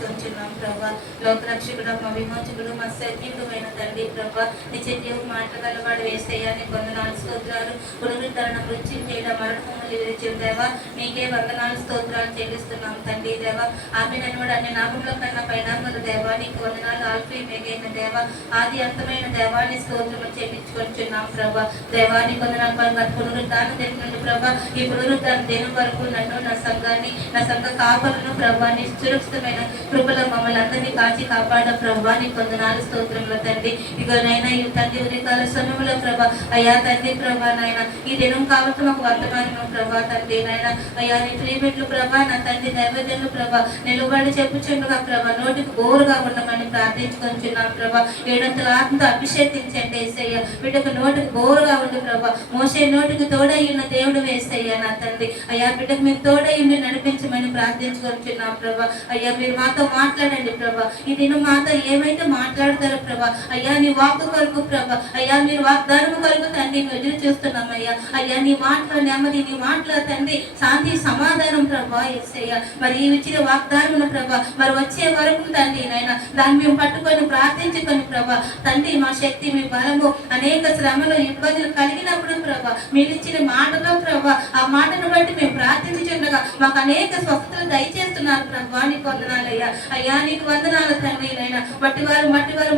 ప్రార్థించుకుంటున్నాం ప్రభా. లోకరక్షకుడు, మా విమోచకుడు, మా సజీవుడైన తండ్రి ప్రభా, నిజ జీవం మాటగలవాడు యేసయ్యా, నీకు వందనాలు స్తోత్రాలు. పునరుద్ధరణ వృద్ధి చేయడం మరణములు విరిచిన దేవా, నీకే వందనాలు స్తోత్రాలు చెల్లిస్తున్నాం తండ్రి దేవా. ఆమె నన్నుడు అన్ని నామంలో కన్నా పైనామల దేవా, నీకు వందనాలు. ఆల్ఫీ మెగైన దేవా, ఆది అంతమైన దేవాన్ని స్తోత్రము చెల్లించుకుంటున్నాం ప్రభా. దేవాన్ని వందనాలు. పునరుద్ధానం జరిగినట్టు ప్రభా, ఈ పునరుద్ధానం దినం వరకు నన్ను, నా సంఘాన్ని, నా సంఘ కాపలను ప్రభా, నీ సురక్షితమైన కృపలో మమ్మల్ని అందరినీ కాచి కాపాడ ప్రభా, నీకు వందనాలు స్తోత్రంలో తండ్రి. ఇగోనైనా ఈ తండ్రి ఉదయకాల సమయంలో ప్రభా, అయ్యా తండ్రి ప్రభా నాయన, ఈ దినం కావచ్చు మాకు వర్తమానం ప్రభా తండ్రి నాయన. అయ్యా నీ ప్రియబిడ్డలు ప్రభా, నా తండ్రి దైవజనులు ప్రభా, నిలబడి చెప్పుచుండగా ప్రభా, నోటికి బోరుగా ఉండమని ప్రార్థించుకుంటున్నాను ప్రభా. ఏడంతల ఆత్మతో అభిషేకించండి యేసయ్య. బిడ్డకు నోటికి బోరుగా ఉండి ప్రభా, మోసే నోటికి తోడై ఉన్న దేవుడు యేసయ్య నా తండ్రి. అయ్యా బిడ్డకు మీరు తోడై ఉండి నడిపించమని ప్రార్థించుకుంటున్నాం ప్రభా. అయ్యా మీరు మాతో మాట్లాడండి ప్రభా. ఈ దినం మాతో ఏమైతే మాట్లాడతారో ప్రభా, అయ్యా నీ వాక్కు కొరకు ప్రభా, అయ్యా మీరు వాగ్దానం కొరకు తండ్రి ఎదురు చూస్తున్నాం అయ్యా. అయ్యా నీ మాటల నెమ్మది, నీ మాటల తండ్రి శాంతి సమాధానం ప్రభా యేసయ్య. మరి ఈ ఇచ్చిన వాగ్దానం ప్రభా, మరి వచ్చే వరకు తండ్రి నాయన దాన్ని మేము పట్టుకొని ప్రార్థించుకొని ప్రభా తండ్రి, మా శక్తి, మీ బలము అనేక శ్రమలు ఇబ్బందులు కలిగినప్పుడు ప్రభా, మీరు ఇచ్చిన మాటలో ప్రభా, ఆ మాటను బట్టి మేము ప్రార్థించుండగా మాకు అనేక స్వస్థతలు దయచేస్తున్నారు ప్రభా, నీకు వందనాలయ్యా. అయ్యా నీకు వందనాలు తండ్రి నైనా. మట్టి వారు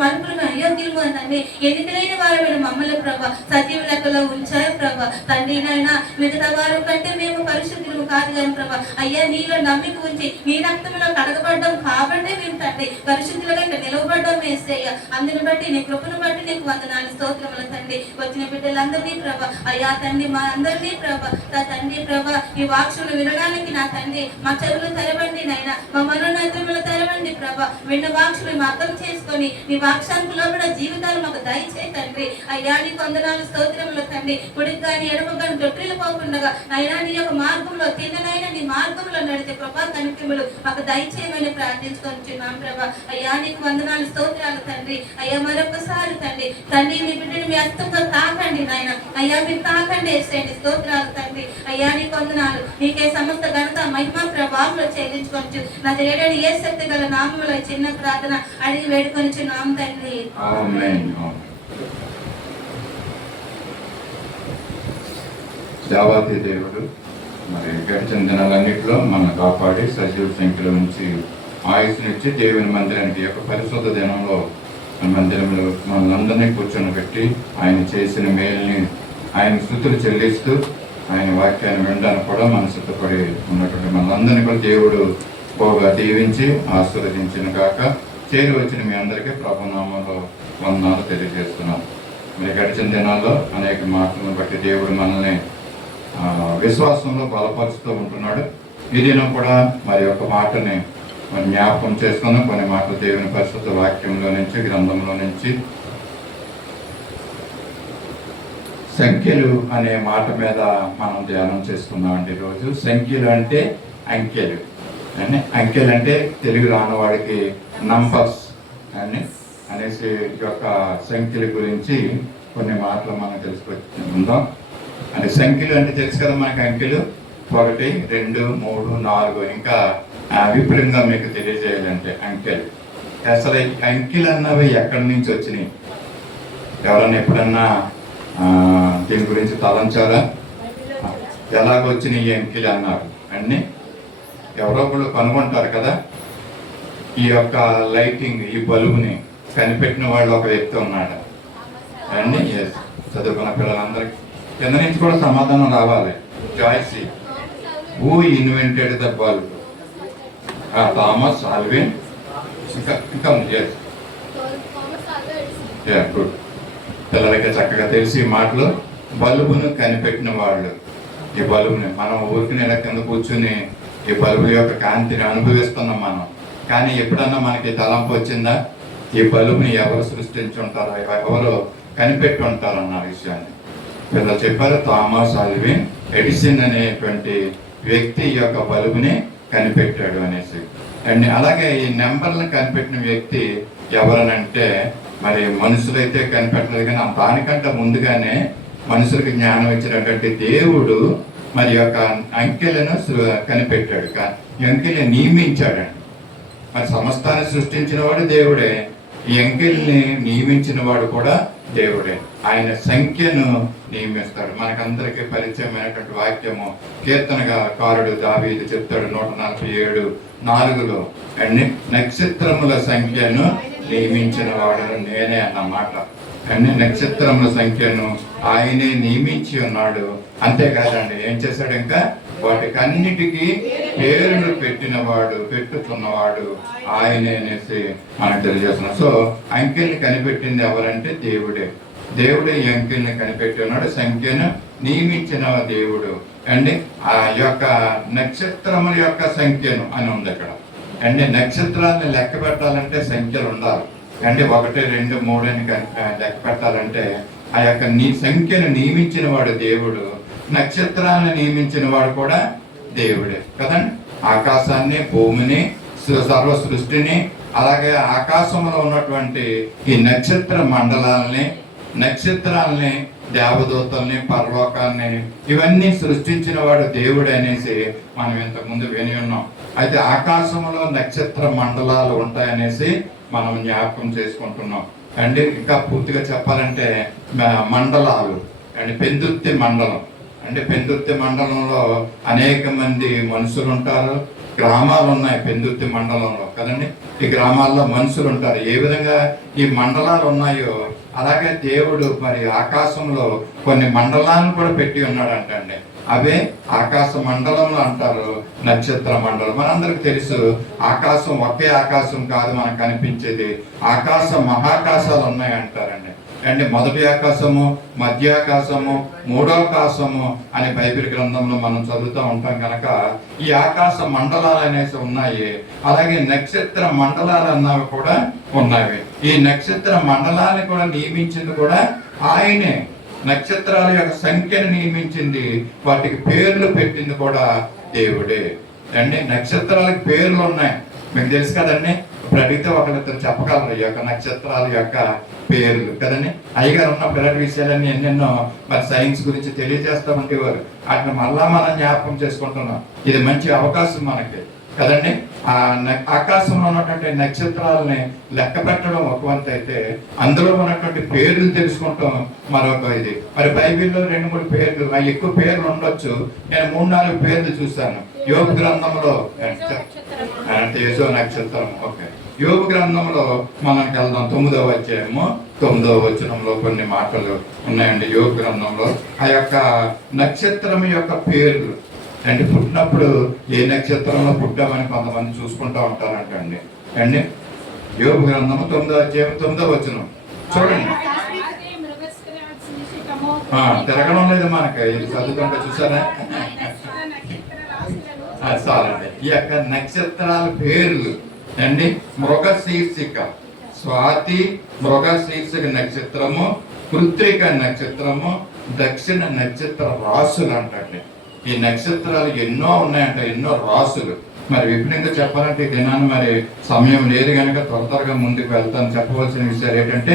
మరుపులు అయోగ్యులు తండ్రి, ఎన్నికలైన వారు మమ్మల్ని ప్రభా సజీవ లెక్కలో ఉంచారు ప్రభా తండ్రి నైనా. మిగతా వారి కంటే మేము పరిశుద్ధులు కాదు కానీ ప్రభా, అయ్యా నీలో నమ్మిక ఉంచి నీ రక్తంలో కడగబడ్డాం కాబట్టి మేము తండ్రి పరిశుద్ధులుగా ఇక్కడ నిలవబడ్డాం వేసేయ్య. అందుని బట్టి నీ కృపను బట్టి నీకు వందనాలు స్తోత్రములు తండ్రి. వచ్చిన బిడ్డలందరినీ ప్రభా, అయ్యా తండ్రి మా అందరినీ ప్రభా, నా తండ్రి ప్రభా ఈ వాక్షులు వినడానికి నా తండ్రి మా చెవులు తెరవండి నైనా, మా మనోనేత్రములు తెరవండి ప్రభా. విన్న వాక్షులు మేము అర్థం చేసుకొని నీ వాక్షాంకులో కూడా జీవితాలు మాకు దయచే తండ్రి. అయ్యా నీకు వందనాలు స్తోత్రములు తండ్రి. కుడికి కానీ ఎడమ కానీ తొట్టిలు పోకుండా అయినా నీ యొక్క మార్గంలో తిన్ననైనా నీ మార్గంలో నడిచే ప్రభా కనిపిములు మాకు దయచేయమని ప్రార్థించుకుంటున్నాం ప్రభా. అయ్యా నీకు వందనాలు స్తోత్రాలు తండ్రి. అయ్యా మరొకసారి తండ్రి తండ్రి నీ బిడ్డని మీ హస్తంతో తాకండి నాయన. అయ్యా మీరు తాకండి వేసేయండి స్తోత్రాలు తండ్రి. అయ్యా నీకు వందనాలు. నీకే సమస్త ఘనత మహిమ ప్రభావంలో చెల్లించుకోవచ్చు. నా తెలియని ఏ శక్తి గల నామంలో చిన్న ప్రార్థన అడిగి వేడుకొని నామ తండ్రి. దేవాది దేవుడు మరి గడిచిన దినాలన్నింటిలో మనం కాపాడి సజీవ సంఖ్యలో నుంచి ఆయుష్నిచ్చి దేవుని మందిరానికి యొక్క పరిశుద్ధ దినంలో మందిరంలో మనందరినీ కూర్చొని పెట్టి ఆయన చేసిన మేల్ని ఆయన స్తుతులు చెల్లిస్తూ ఆయన వాక్యాన్ని వినడానికి కూడా మనం సిద్ధపడి ఉన్నటువంటి మనందరినీ కూడా దేవుడు బాగా దీవించి ఆశీర్వదించిన కాక చేరి వచ్చిన మీ అందరికీ ప్రభునామంలో వందనాలు తెలియజేస్తున్నాం. మరి గడిచిన దినాల్లో అనేక మాటలను బట్టి దేవుడు మనల్ని విశ్వాసంలో బలపరుస్తూ ఉంటున్నాడు. ఈ దినం కూడా మరి యొక్క మాటని మనం జ్ఞాపకం చేసుకున్నాం. కొన్ని మాటలు దేవుని పరిశుద్ధ వాక్యంలో నుంచి, గ్రంథంలో నుంచి. సంఖ్యలు అనే మాట మీద మనం ధ్యానం చేసుకున్నాం అండి ఈరోజు. సంఖ్యలు అంటే అంకెలు అని, అంకెలు అంటే తెలుగు రానివాడికి నంబర్స్ అని అనేసి యొక్క సంఖ్యల గురించి కొన్ని మాటలు మనం తెలుసుకుందాం. అంటే సంఖ్యలు అంటే తెలుసు కదా మనకి, అంకెలు 1, 2, 3, 4 ఇంకా విపులంగా మీకు తెలియజేయాలంటే అంకెలు. అసలు అంకెలు అన్నవి ఎక్కడి నుంచి వచ్చినాయి? ఎవరన్నా ఎప్పుడన్నా దీని గురించి తలంచారా? ఎలాగొచ్చినాయి ఈ అంకెలు అన్నారు అన్ని ఎవరో ఒకళ్ళు కనుగొంటారు కదా. ఈ యొక్క లైటింగ్, ఈ బల్బుని కనిపెట్టిన వాళ్ళు ఒక వ్యక్తి ఉన్నాడు అండి. చదువుకున్న పిల్లలందరికీ కింద నుంచి కూడా సమాధానం రావాలి. Joyce, who invented the bulb? Thomas Alvin. ఇంకా గుడ్. పిల్లలకి చక్కగా తెలిసి మాటలు. బల్బును కనిపెట్టిన వాళ్ళు. ఈ బల్బుని మనం ఊరికి నెల కింద కూర్చుని ఈ బల్బు యొక్క కాంతిని అనుభవిస్తున్నాం మనం. కానీ ఎప్పుడన్నా మనకి తలంపు వచ్చిందా ఈ బల్బుని ఎవరు సృష్టించి ఉంటారో, ఎవరు కనిపెట్టి ఉంటారు అన్న విషయాన్ని పిల్లలు చెప్పారు. థామస్ ఆల్విన్ ఎడిసన్ అనేటువంటి వ్యక్తి ఈ యొక్క బల్బుని కనిపెట్టాడు అనేసి. అండ్ అలాగే ఈ నెంబర్లను కనిపెట్టిన వ్యక్తి ఎవరనంటే మరి మనుషులైతే కనిపెట్టలేదు, కానీ దానికంటే ముందుగానే మనుషులకు జ్ఞానం ఇచ్చినటువంటి దేవుడు మరి యొక్క అంకెలను కనిపెట్టాడు. అంకెలు నియమించాడండి. మరి సమస్తాన్ని సృష్టించిన వాడు దేవుడే, ఈ అంకెల్ని నియమించిన వాడు కూడా దేవుడే. ఆయన సంఖ్యను నియమిస్తాడు. మనకందరికీ పరిచయమైనటువంటి వాక్యము కీర్తనకారుడు దావీదు చెప్తాడు 147:4 అండి, నక్షత్రముల సంఖ్యను నియమించిన వాడు నేనే అన్నమాట. అన్ని నక్షత్రముల సంఖ్యను ఆయనే నియమించి ఉన్నాడు. అంతేకాదండి, ఏం చేశాడు, ఇంకా వాటికన్నిటికీ పేర్లు పెట్టుతున్నవాడు ఆయనే అనేసి మనకు తెలియజేస్తున్నాడు. సో అంకెల్ని కనిపెట్టింది ఎవరంటే దేవుడే. ఈ అంకెల్ని కనిపెట్టి ఉన్నాడు, సంఖ్యను నియమించిన దేవుడు అండి. ఆ యొక్క నక్షత్రముల యొక్క సంఖ్యను అని ఉంది అక్కడ అండి. నక్షత్రాన్ని లెక్క పెట్టాలంటే సంఖ్యలు ఉండాలి అండి. 1, 2, 3 అని లెక్క పెట్టాలంటే ఆ యొక్క సంఖ్యను నియమించిన వాడు దేవుడు, నక్షత్రాలను నియమించిన వాడు కూడా దేవుడే కదండి. ఆకాశాన్ని, భూమిని, సర్వ సృష్టిని, అలాగే ఆకాశంలో ఉన్నటువంటి ఈ నక్షత్ర నక్షత్రాలని, దేవదూతల్ని, పరలోకాన్ని, ఇవన్నీ సృష్టించిన వాడు దేవుడు అనేసి మనం ఇంతకుముందు విని ఉన్నాం. అయితే ఆకాశంలో నక్షత్ర మండలాలు ఉంటాయనేసి మనం జ్ఞాపకం చేసుకుంటున్నాం అండి. ఇంకా పూర్తిగా చెప్పాలంటే మండలాలు అండి, పెందుర్తి మండలం అంటే పెందుర్తి మండలంలో అనేక మంది మనుషులు ఉంటారు, గ్రామాలు ఉన్నాయి పెందుర్తి మండలంలో కదండి. ఈ గ్రామాల్లో మనుషులు ఉంటారు. ఏ విధంగా ఈ మండలాలు ఉన్నాయో అలాగే దేవుడు మరి ఆకాశంలో కొన్ని మండలాలను కూడా పెట్టి ఉన్నాడు అంటండి. అవే ఆకాశ మండలంలో అంటారు, నక్షత్ర మండలం. మనందరికి తెలుసు ఆకాశం ఒకే ఆకాశం కాదు మనకు కనిపించేది, ఆకాశ మహాకాశాలు ఉన్నాయి అంటారండి. అంటే మొదటి ఆకాశము, మధ్య ఆకాశము, మూడో ఆకాశము అని బైబిల్ గ్రంథంలో మనం చదువుతూ ఉంటాం కనుక ఈ ఆకాశ మండలాలు అనేసి ఉన్నాయి. అలాగే నక్షత్ర మండలాలు అన్నవి కూడా ఉన్నాయి. ఈ నక్షత్ర మండలాన్ని కూడా నియమించింది కూడా ఆయనే. నక్షత్రాల యొక్క సంఖ్యను నియమించింది, వాటికి పేర్లు పెట్టింది కూడా దేవుడే అండి. నక్షత్రాలకు పేర్లు ఉన్నాయి, మీకు తెలుసు కదండి. ఇప్పుడు అడిగితే ఒకరిద్దరు చెప్పగలరు ఈ యొక్క నక్షత్రాల యొక్క పేర్లు కదండి. అయ్యగారు ఉన్నప్పుడు ఇలాంటి విషయాలన్నీ ఎన్నెన్నో మరి సైన్స్ గురించి తెలియజేస్తూ ఉండేవారు. వాటిని మళ్ళా మనం జ్ఞాపకం చేసుకుంటున్నాం. ఇది మంచి అవకాశం మనకి కదండి. ఆ ఆకాశంలో ఉన్నటువంటి నక్షత్రాలని లెక్క పెట్టడం ఒక వంతు అయితే, అందులో ఉన్నటువంటి పేర్లు తెలుసుకుంటాం మరొక ఇది. మరి బైబిల్లో 2-3 పేర్లు, ఎక్కువ పేర్లు ఉండొచ్చు, నేను 3-4 పేర్లు చూశాను. యోబు గ్రంథంలో తేజో నక్షత్రం. ఓకే, యోబు గ్రంథంలో మనకి వెళ్దాం. 9వ అధ్యాయము 9వ వచనంలో కొన్ని మాటలు ఉన్నాయండి. యోబు గ్రంథంలో ఆ యొక్క నక్షత్రం యొక్క పేర్లు అంటే పుట్టినప్పుడు ఏ నక్షత్రంలో పుట్టామని కొంతమంది చూసుకుంటా ఉంటారంటండి అండి. యోబు గ్రంథము 9వ అధ్యాయం 9వ వచనం చూడండి. తిరగడం లేదు మనకి, ఇది చదువుకుంటే చూసారా చాలండి. ఈ యొక్క నక్షత్రాల పేర్లు అండి. మృగశీర్షిక స్వాతి, మృగశీర్షిక నక్షత్రము, కృత్రిక నక్షత్రము, దక్షిణ నక్షత్ర రాసులు అంటండి. ఈ నక్షత్రాలు ఎన్నో ఉన్నాయంట, ఎన్నో రాసులు. మరి విపులంగా చెప్పాలంటే ఈ దినాన్ని మరి సమయం లేదు కనుక త్వరగా ముందుకు వెళ్తాను. చెప్పవలసిన విషయాలు ఏంటంటే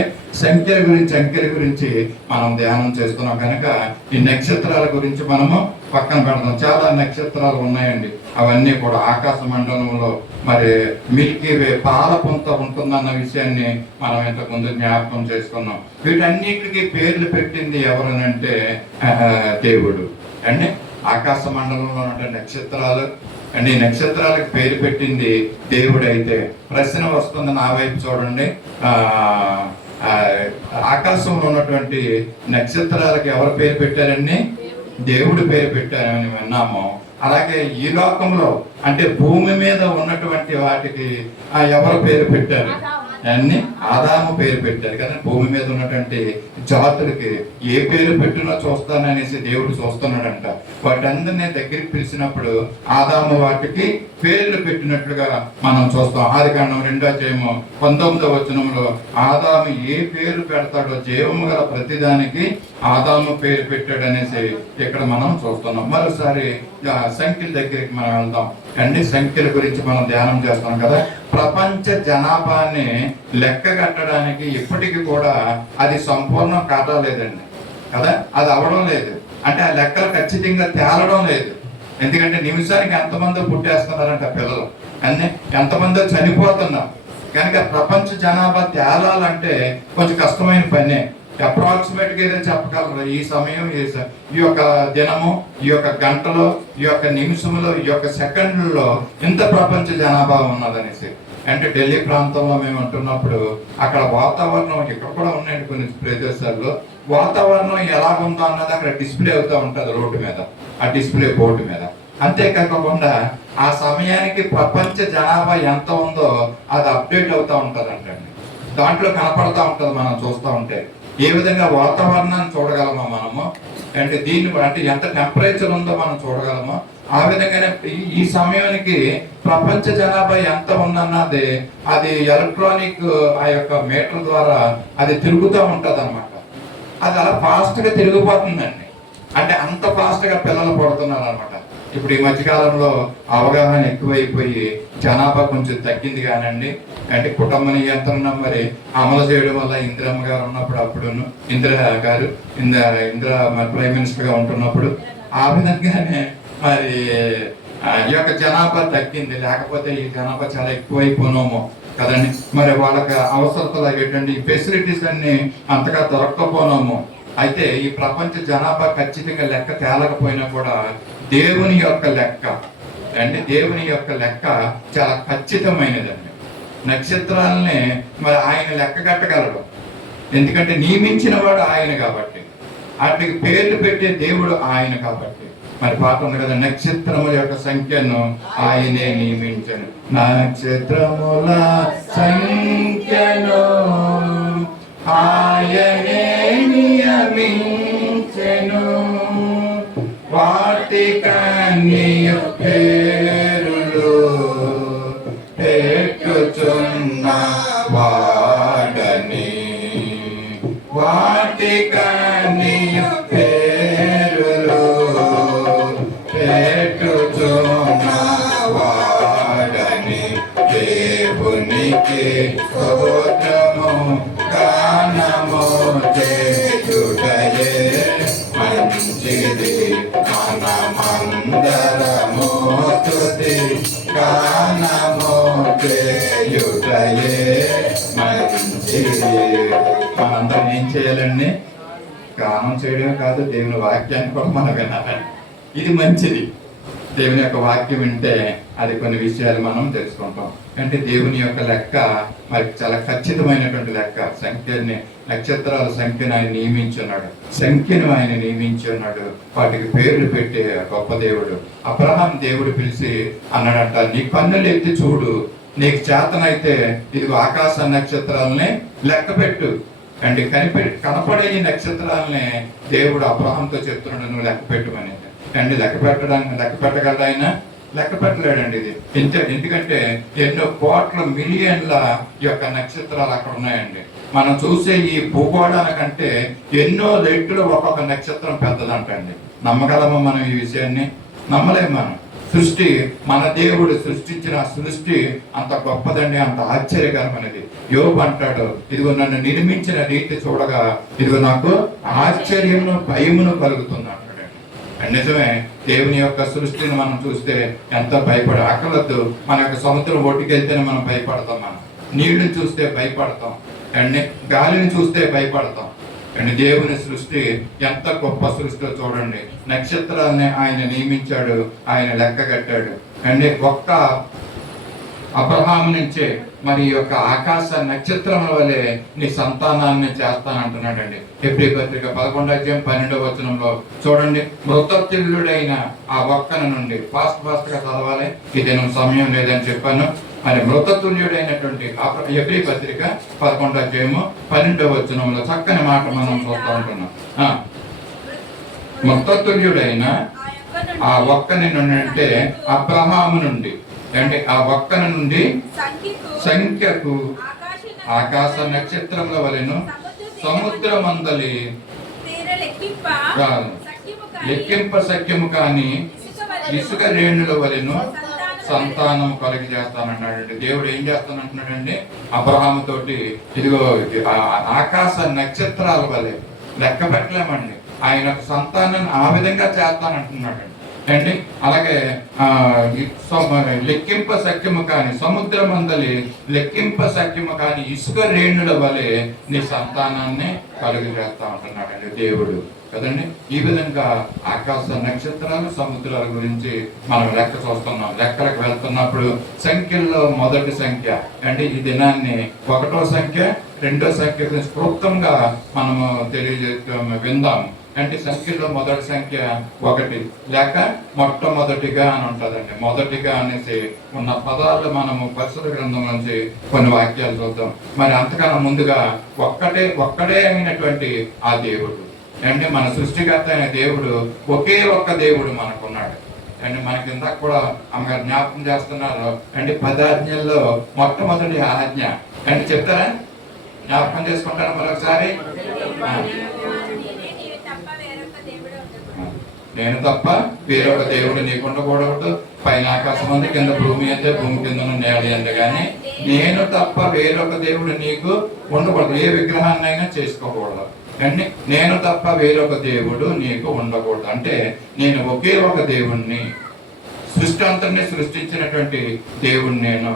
అంకెల గురించి మనం ధ్యానం చేస్తున్నాం కనుక ఈ నక్షత్రాల గురించి మనము పక్కన పెడతాం. చాలా నక్షత్రాలు ఉన్నాయండి. అవన్నీ కూడా ఆకాశ మండలంలో మరి మిల్కీ వే పాలపుంత ఉంటుందన్న విషయాన్ని మనం ఇంతకుముందు జ్ఞాపకం చేసుకున్నాం. వీటన్నిటికీ పేర్లు పెట్టింది ఎవరనంటే దేవుడు అండి. ఆకాశ మండలంలో ఉన్న నక్షత్రాలు అండి, నక్షత్రాలకు పేరు పెట్టింది దేవుడు. అయితే ప్రశ్న వస్తుంది నా వైపు చూడండి. ఆకాశంలో ఉన్నటువంటి నక్షత్రాలకు ఎవరు పేరు పెట్టారండి? దేవుడు పేరు పెట్టారని విన్నాము. అలాగే ఈ లోకంలో అంటే భూమి మీద ఉన్నటువంటి వాటికి ఎవరు పేరు పెట్టారు? అన్ని ఆదాము పేరు పెట్టారు కదా. భూమి మీద ఉన్నటువంటి జాతులకి ఏ పేరు పెట్టినో చూస్తాననేసి దేవుడు చూస్తున్నాడంట. వాటందరినీ దగ్గరికి పిలిచినప్పుడు ఆదాము వాటికి పేర్లు పెట్టినట్లుగా మనం చూస్తాం. ఆదికాండం 2వ అధ్యాయము 19వ వచనంలో ఆదాము ఏ పేరు పెడతాడో జీవము గల ప్రతిదానికి ఆదాము పేరు పెట్టాడు అనేసి ఇక్కడ మనం చూస్తున్నాం. మరోసారి సంఖ్యల దగ్గరికి మనం వెళ్దాం అండి. సంఖ్యల గురించి మనం ధ్యానం చేస్తాం కదా. ప్రపంచ జనాభాని లెక్క కట్టడానికి ఇప్పటికీ కూడా అది సంపూర్ణం కావలేదండి కదా. అది అవడం లేదు, అంటే ఆ లెక్కలు ఖచ్చితంగా తేలడం లేదు. ఎందుకంటే నిమిషానికి ఎంతమంది పుట్టేస్తున్నారంట పిల్లలు. అన్నీ ఎంతమందో చనిపోతున్నారు కనుక ప్రపంచ జనాభా తేలాలంటే కొంచెం కష్టమైన పనే. అప్రాక్సిమేట్గా ఏదో చెప్పగలరు ఈ సమయం ఈ యొక్క దినము, ఈ యొక్క గంటలో, ఈ యొక్క నిమిషంలో, ఈ యొక్క సెకండ్లలో ఇంత ప్రపంచ జనాభా ఉన్నదనేసి. అంటే ఢిల్లీ ప్రాంతంలో మేము ఉంటున్నప్పుడు అక్కడ వాతావరణం, ఇక్కడ కూడా ఉన్నాయండి కొన్ని ప్రదేశాల్లో, వాతావరణం ఎలాగుందో అన్నది అక్కడ డిస్ప్లే అవుతూ ఉంటుంది రోడ్డు మీద, ఆ డిస్ప్లే బోర్డు మీద. అంతేకాకుండా ఆ సమయానికి ప్రపంచ జనాభా ఎంత ఉందో అది అప్డేట్ అవుతూ ఉంటుంది అంటండి. దాంట్లో కనపడతా ఉంటుంది, మనం చూస్తూ ఉంటే ఏ విధంగా వాతావరణాన్ని చూడగలమో మనము, అంటే దీన్ని అంటే ఎంత టెంపరేచర్ ఉందో మనం చూడగలమో ఆ విధంగానే ఈ సమయానికి ప్రపంచ జనాభా ఎంత ఉందన్నది అది ఎలక్ట్రానిక్ ఆ యొక్క మీటర్ ద్వారా అది తిరుగుతూ ఉంటుంది అనమాట. అది అలా ఫాస్ట్గా తిరిగిపోతుందండి. అంటే అంత ఫాస్ట్గా పిల్లలు పడుతున్నారు అనమాట. ఇప్పుడు ఈ మధ్యకాలంలో అవగాహన ఎక్కువైపోయి జనాభా కొంచెం తగ్గింది కానండి. అంటే కుటుంబ నియంత్రణ మరి అమలు చేయడం వల్ల ఇందిరమ్మ గారు ఉన్నప్పుడు, అప్పుడును ఇందిరా ప్రైమ్ మినిస్టర్గా ఉంటున్నప్పుడు ఆ విధంగానే మరి ఈ యొక్క జనాభా తగ్గింది. లేకపోతే ఈ జనాభా చాలా ఎక్కువైపోయినాము కదండి. మరి వాళ్ళకి అవసరతలు ఏంటంటే ఈ ఫెసిలిటీస్ అన్ని అంతగా దొరక్కపోనాము. అయితే ఈ ప్రపంచ జనాభా ఖచ్చితంగా లెక్క తేలకపోయినా కూడా దేవుని యొక్క లెక్క అంటే దేవుని యొక్క లెక్క చాలా ఖచ్చితమైనదండి. నక్షత్రాలని మరి ఆయన లెక్క కట్టగలడు, ఎందుకంటే నియమించిన వాడు ఆయన కాబట్టి, వాటికి పేర్లు పెట్టే దేవుడు ఆయన కాబట్టి. మరి పాట ఉంది కదా, నక్షత్రముల యొక్క సంఖ్యను ఆయనే నియమించను, నక్షత్రముల సంఖ్యను ఆయనే నియమించెను, వాటికన్నీ పేరులు పెట్టుచున్న వాడని, వాటికన్నీ పేరులు పెట్టుచున్న వాడని, దేవునికి స్తోత్రము గానము చేయుటయే మంచిది, మనమందరము స్తుతి గానము చేయుటయే మంచిది. మనందరం ఏం చేయాలండి? గానం చేయడమే కాదు, దేవుని వాక్యాన్ని కూడా మనం వినాలండి. ఇది మంచిది. దేవుని యొక్క వాక్యం వింటే అది కొన్ని విషయాలు మనం తెలుసుకుంటాం. అంటే దేవుని యొక్క లెక్క మరి చాలా ఖచ్చితమైనటువంటి లెక్క. సంఖ్యని, నక్షత్రాల సంఖ్యను ఆయన నియమించున్నాడు, సంఖ్యను ఆయన నియమించున్నాడు, వాటికి పేర్లు పెట్టే గొప్ప దేవుడు. అబ్రహాం దేవుడు పిలిచి అన్నాడంట, నీ కన్నులు ఎత్తి చూడు, నీకు చేతనైతే ఇదిగో ఆకాశ నక్షత్రాలని లెక్క పెట్టు. అంటే కనపడే ఈ నక్షత్రాలని దేవుడు అబ్రహాంతో చెప్తున్నాడు, నువ్వు లెక్క పెట్టుమని. అండి లెక్క పెట్టగలడు ఆయన? లెక్క పెట్టలేడండి ఇది. ఎందుకంటే ఎన్నో కోట్ల మిలియన్ల యొక్క నక్షత్రాలు అక్కడ ఉన్నాయండి. మనం చూసే ఈ భూగోళానికంటే ఎన్నో రెట్లు ఒక్కొక్క నక్షత్రం పెద్దదంటండి. నమ్మగలమా మనం ఈ విషయాన్ని? నమ్మలేము మనం. సృష్టి, మన దేవుడు సృష్టించిన సృష్టి అంత గొప్పదండి, అంత ఆశ్చర్యకరమైనది. యోబు అంటాడు, ఇదిగో నన్ను నిర్మించిన రీతి చూడగా ఇదిగో నాకు ఆశ్చర్యమును భయమును కలుగుతుంది అంటాడు. నిజమే, దేవుని యొక్క సృష్టిని మనం చూస్తే ఎంతో అక్కర్లేదు. మన యొక్క సముద్రం ఒడ్డుకెళ్తేనే మనం భయపడతాం, మనం నీళ్లను చూస్తే భయపడతాం, అండ్ గాలిని చూస్తే భయపడతాం. అండ్ దేవుని సృష్టి ఎంత గొప్ప సృష్టిలో చూడండి. నక్షత్రాలని ఆయన నియమించాడు, ఆయన లెక్క కట్టాడు. అండ్ ఒక్క అబ్రహాము నుంచే మరి యొక్క ఆకాశ నక్షత్రముల వలె నీ సంతానాన్ని చేస్తానంటున్నాడండి. హెబ్రీ పత్రిక 11:12 చూడండి, మృతతుల్యుడైన ఆ ఒక్కన నుండి, ఫాస్ట్ గా చదవాలి, ఇది నేను సమయం లేదని చెప్పాను. మరి మృతతుల్యుడైనటువంటి హెబ్రీ పత్రిక 11:12 చక్కని మాట మనం చూస్తూ ఉంటున్నాం. మృతతుల్యుడైన ఆ ఒక్కని నుండి అంటే అబ్రహాము నుండి, అంటే ఆ ఒక్కన నుండి సంఖ్యకు ఆకాశ నక్షత్రముల వలెను సముద్రమందలి లెక్కింప సఖ్యము కాని ఇసుక రేణుల వలెను సంతానం కలిగి చేస్తానన్నాడండి. దేవుడు ఏం చేస్తానంటున్నాడండి? అబ్రహాము తోటి ఇదిగో ఆకాశ నక్షత్రాల వలె లెక్క పెట్టలేమండి, ఆయన సంతానాన్ని ఆ విధంగా చేస్తానంటున్నాడు. అండి. అలాగే లెక్కింప సఖ్యము కాని సముద్రమందలి లెక్కింప సఖ్యము కాని ఇసుక రేణుల వలె నీ సంతానాన్ని కలుగు చేస్తా ఉంటున్నాడండి దేవుడు కదండి. ఈ విధంగా ఆకాశ నక్షత్రాలు సముద్రాల గురించి మనం లెక్క చూస్తున్నాం. లెక్కలకు వెళ్తున్నప్పుడు సంఖ్యల్లో మొదటి సంఖ్య అంటే ఈ దినాన్ని 1వ సంఖ్య 2వ సంఖ్య గురించి క్లుప్తంగా మనము విందాం. అంటే సంఖ్యలో మొదటి సంఖ్య 1 లేక మొట్టమొదటిగా అని ఉంటుందండి. మొదటిగా అనేసి ఉన్న పదాలు మనము పరిశుద్ధ గ్రంథం నుంచి కొన్ని వాక్యాలు చూద్దాం. మరి అంతకన్నా ముందుగా ఒక్కడే అయినటువంటి ఆ దేవుడు అంటే మన సృష్టికర్త అయిన దేవుడు ఒకే ఒక్క దేవుడు మనకున్నాడు. అంటే మనకి ఇందాక కూడా అమ్మగారు జ్ఞాపకం చేస్తున్నారు. అంటే 10 ఆజ్ఞల్లో మొట్టమొదటి ఆజ్ఞ అంటే చెప్తారా, జ్ఞాపకం చేసుకుంటారా మరొకసారి? నేను తప్ప వేరొక దేవుడు నీకు ఉండకూడదు. పైన ఆకాశం ఉంది, కింద భూమి అయితే భూమి కింద నేల అంతే, కానీ నేను తప్ప వేరొక దేవుడు నీకు ఉండకూడదు. ఏ విగ్రహాన్నైనా చేసుకోకూడదు. అంటే నేను తప్ప వేరొక దేవుడు నీకు ఉండకూడదు. అంటే నేను ఒకే ఒక దేవుణ్ణి, సృష్టి అంతటిని సృష్టించినటువంటి దేవుణ్ణి, నేను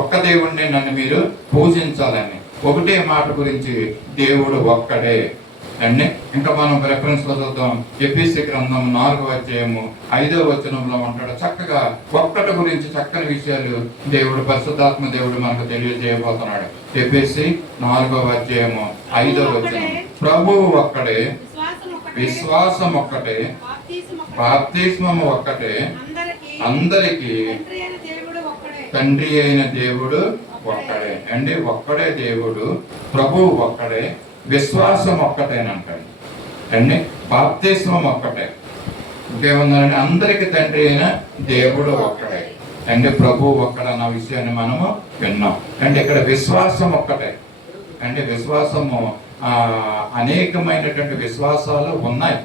ఒక్క దేవుణ్ణి నన్ను మీరు పూజించాలని ఒకటే మాట గురించి దేవుడు ఒక్కడే అండి. ఇంకా మనం రెఫరెన్స్ లో చూద్దాం. ఎఫెసీ గ్రంథం 4వ అధ్యాయము 5వ వచనంలో ఉంటాడు. చక్కగా ఒక్కటి గురించి చక్కని విషయాలు దేవుడు పరిశుద్ధాత్మ దేవుడు మనకు తెలియజేయబోతున్నాడు. ఎఫెసీ 4వ అధ్యాయము 5వ వచనం. ప్రభువు ఒక్కడే, విశ్వాసం ఒక్కటే, బాప్తిస్మము ఒక్కటే, అందరికీ తండ్రి అయిన దేవుడు ఒక్కడే అండి. ఒక్కడే దేవుడు, ప్రభువు ఒక్కడే, విశ్వాసం ఒక్కటేనంటాడు అండి. బాప్తిస్మం ఒక్కటే. ఇంకేముందంటే అందరికి తండ్రి అయిన దేవుడు ఒక్కడే అంటే ప్రభువు ఒక్కడన్న విషయాన్ని మనము విన్నాం. అంటే ఇక్కడ విశ్వాసం ఒక్కటే. అంటే విశ్వాసము అనేకమైనటువంటి విశ్వాసాలు ఉన్నాయి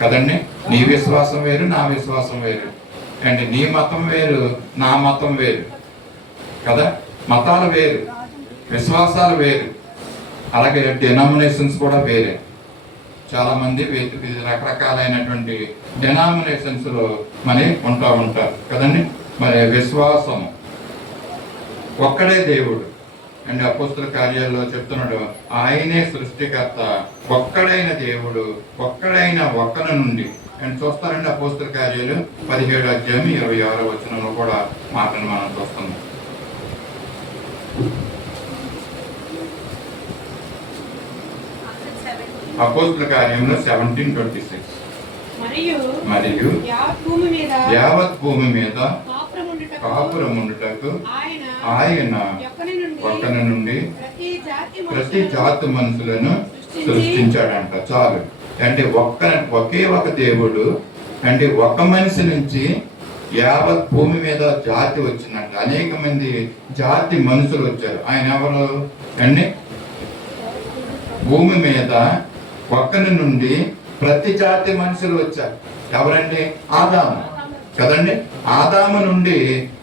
కదండి. నీ విశ్వాసం వేరు, నా విశ్వాసం వేరు. అంటే నీ మతం వేరు, నా మతం వేరు కదా. మతాలు వేరు, విశ్వాసాలు వేరు. అలాగే డినామినేషన్స్ కూడా వేరే. చాలా మంది రకరకాలైనటువంటి డినామినేషన్స్ లో మరి ఉంటారు కదండి. మరి విశ్వాసం ఒక్కడే దేవుడు అండ్ అపోస్తుల కార్యాల్లో చెప్తున్నాడు, ఆయనే సృష్టికర్త, ఒక్కడైన దేవుడు, ఒక్కడైన ఒక్కన నుండి. అండ్ చూస్తారండి అపోస్తుల కార్యాలు 17వ అధ్యాయం 26వ వచనంలో కూడా మాటను మనం చూస్తున్నాం. అపోస్తుల కార్యంలో 17:26. మరియు యావత్ భూమి మీద కాపురముండుటకు ఆయన ఒక్కని నుండి ప్రతి జాతి మనుషులను సృష్టించాడంట. చాలు. అంటే ఒకే ఒక దేవుడు అంటే ఒక మనిషి నుంచి యావత్ భూమి మీద జాతి వచ్చిందంట. అనేక మంది జాతి మనుషులు వచ్చారు. ఆయన ఎవరు అండి? భూమి మీద ఒక్కని నుండి ప్రతి జాతి మనుషులు వచ్చారు. ఎవరండి? ఆదాము కదండి. ఆదాము నుండి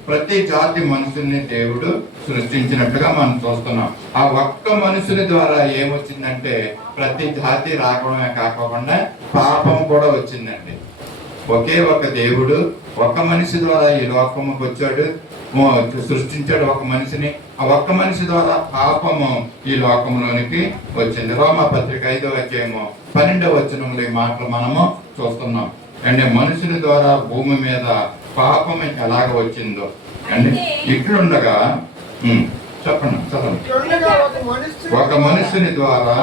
ప్రతి జాతి మనుషుల్ని దేవుడు సృష్టించినట్టుగా మనం చూస్తున్నాం. ఆ ఒక్క మనుషుని ద్వారా ఏమొచ్చిందంటే ప్రతి జాతి రావడమే కాకుండా పాపం కూడా వచ్చిందండి. ఒకే ఒక దేవుడు ఒక మనిషి ద్వారా ఈ లోకముకు వచ్చాడు, సృష్టించాడు ఒక మనిషిని. ఆ ఒక్క మనిషి ద్వారా పాపము ఈ లోకంలోనికి వచ్చింది. రోమాపత్రిక 5వ అధ్యాయము 12వ వచనంలో ఈ మాటలు మనము చూస్తున్నాం. అంటే మనుషుని ద్వారా భూమి మీద పాపం ఎలాగ వచ్చిందో అండి. ఇట్లుండగా చెప్పండి చదవండి. ఒక మనుషుని ద్వారా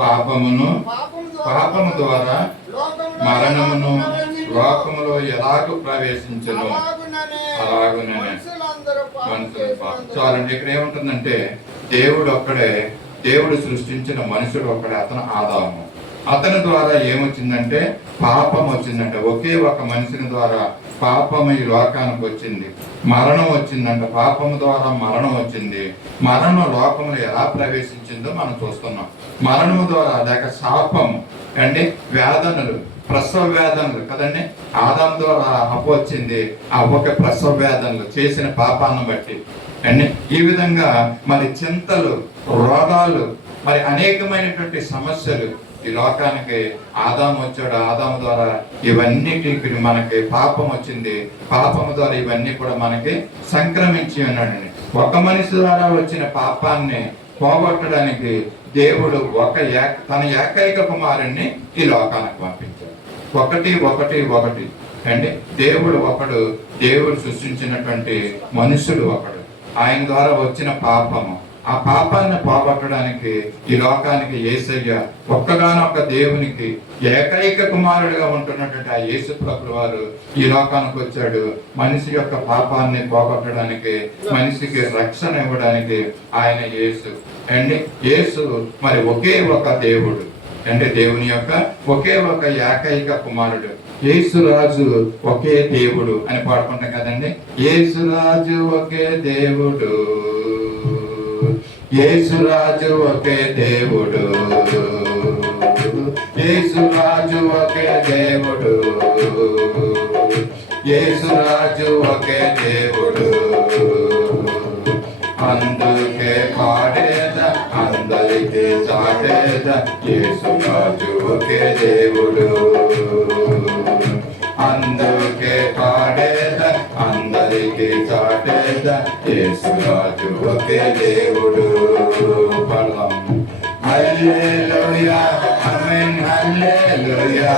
పాపము ద్వారా మరణమును లోకములో ఎలాగూ ప్రవేశించను అలాగునే మనుషులు పాపం. చాలండి. ఇక్కడ ఏముంటుందంటే దేవుడు ఒక్కడే, దేవుడు సృష్టించిన మనుషుడు ఒక్కడే, అతను ఆదాము. అతని ద్వారా ఏమొచ్చిందంటే పాపం వచ్చిందంట. ఒకే ఒక మనిషిని ద్వారా పాపం ఈ లోకానికి వచ్చింది. మరణం వచ్చిందంట. పాపము ద్వారా మరణం వచ్చింది. మరణం లోకంలో ఎలా ప్రవేశించిందో మనం చూస్తున్నాం. మరణము ద్వారా లేక శాపము అంటే వేదనలు, ప్రసవ వేదనలు కదండి. ఆదాం ద్వారా అప్పు వచ్చింది. ఆ ఒక ప్రసవ వేదనలు చేసిన పాపాన్ని బట్టి అండి. ఈ విధంగా మరి చింతలు, రోగాలు, మరి అనేకమైనటువంటి సమస్యలు ఈ లోకానికి ఆదాము వచ్చాడు. ఆదాము ద్వారా ఇవన్నిటికి మనకి పాపం వచ్చింది. పాపము ద్వారా ఇవన్నీ కూడా మనకి సంక్రమించి ఉన్నాడండి. ఒక మనిషి ద్వారా వచ్చిన పాపాన్ని పోగొట్టడానికి దేవుడు తన ఏకైక కుమారుణ్ణి ఈ లోకానికి పంపించాడు. ఒకటి అండి. దేవుడు ఒకడు. దేవుడు సృష్టించినటువంటి మనుషుడు ఒకడు. ఆయన ద్వారా వచ్చిన పాపము, ఆ పాపాన్ని పోగొట్టడానికి ఈ లోకానికి యేసయ్య ఒక్కగానొక్క దేవునికి ఏకైక కుమారుడిగా ఉంటున్నటువంటి ఆ యేసు ప్రభువు వారు ఈ లోకానికి వచ్చాడు. మనిషి యొక్క పాపాన్ని పోగొట్టడానికి, మనిషికి రక్షణ ఇవ్వడానికి ఆయన యేసు అండి. యేసు మరి ఒకే ఒక దేవుడు అంటే దేవుని యొక్క ఒకే ఒక ఏకైక కుమారుడు. యేసురాజు ఒకే దేవుడు అని పాడుకుంటాం కదండి. యేసురాజు ఒకే దేవుడు, యేసురాజు ఒకే దేవుడు, యేసురాజు ఒకే దేవుడు, యేసురాజు ఒకే దేవుడు. అందుకే పాడేద అందరికీ చాటేద యేసురాజు ఒకే దేవుడు. అందుకే పాడేద అందరికీ చాటేద యేసురాజు ఒకే దేవుడు. పడదాం. హల్లెలూయా ఆమేన్ హల్లెలూయా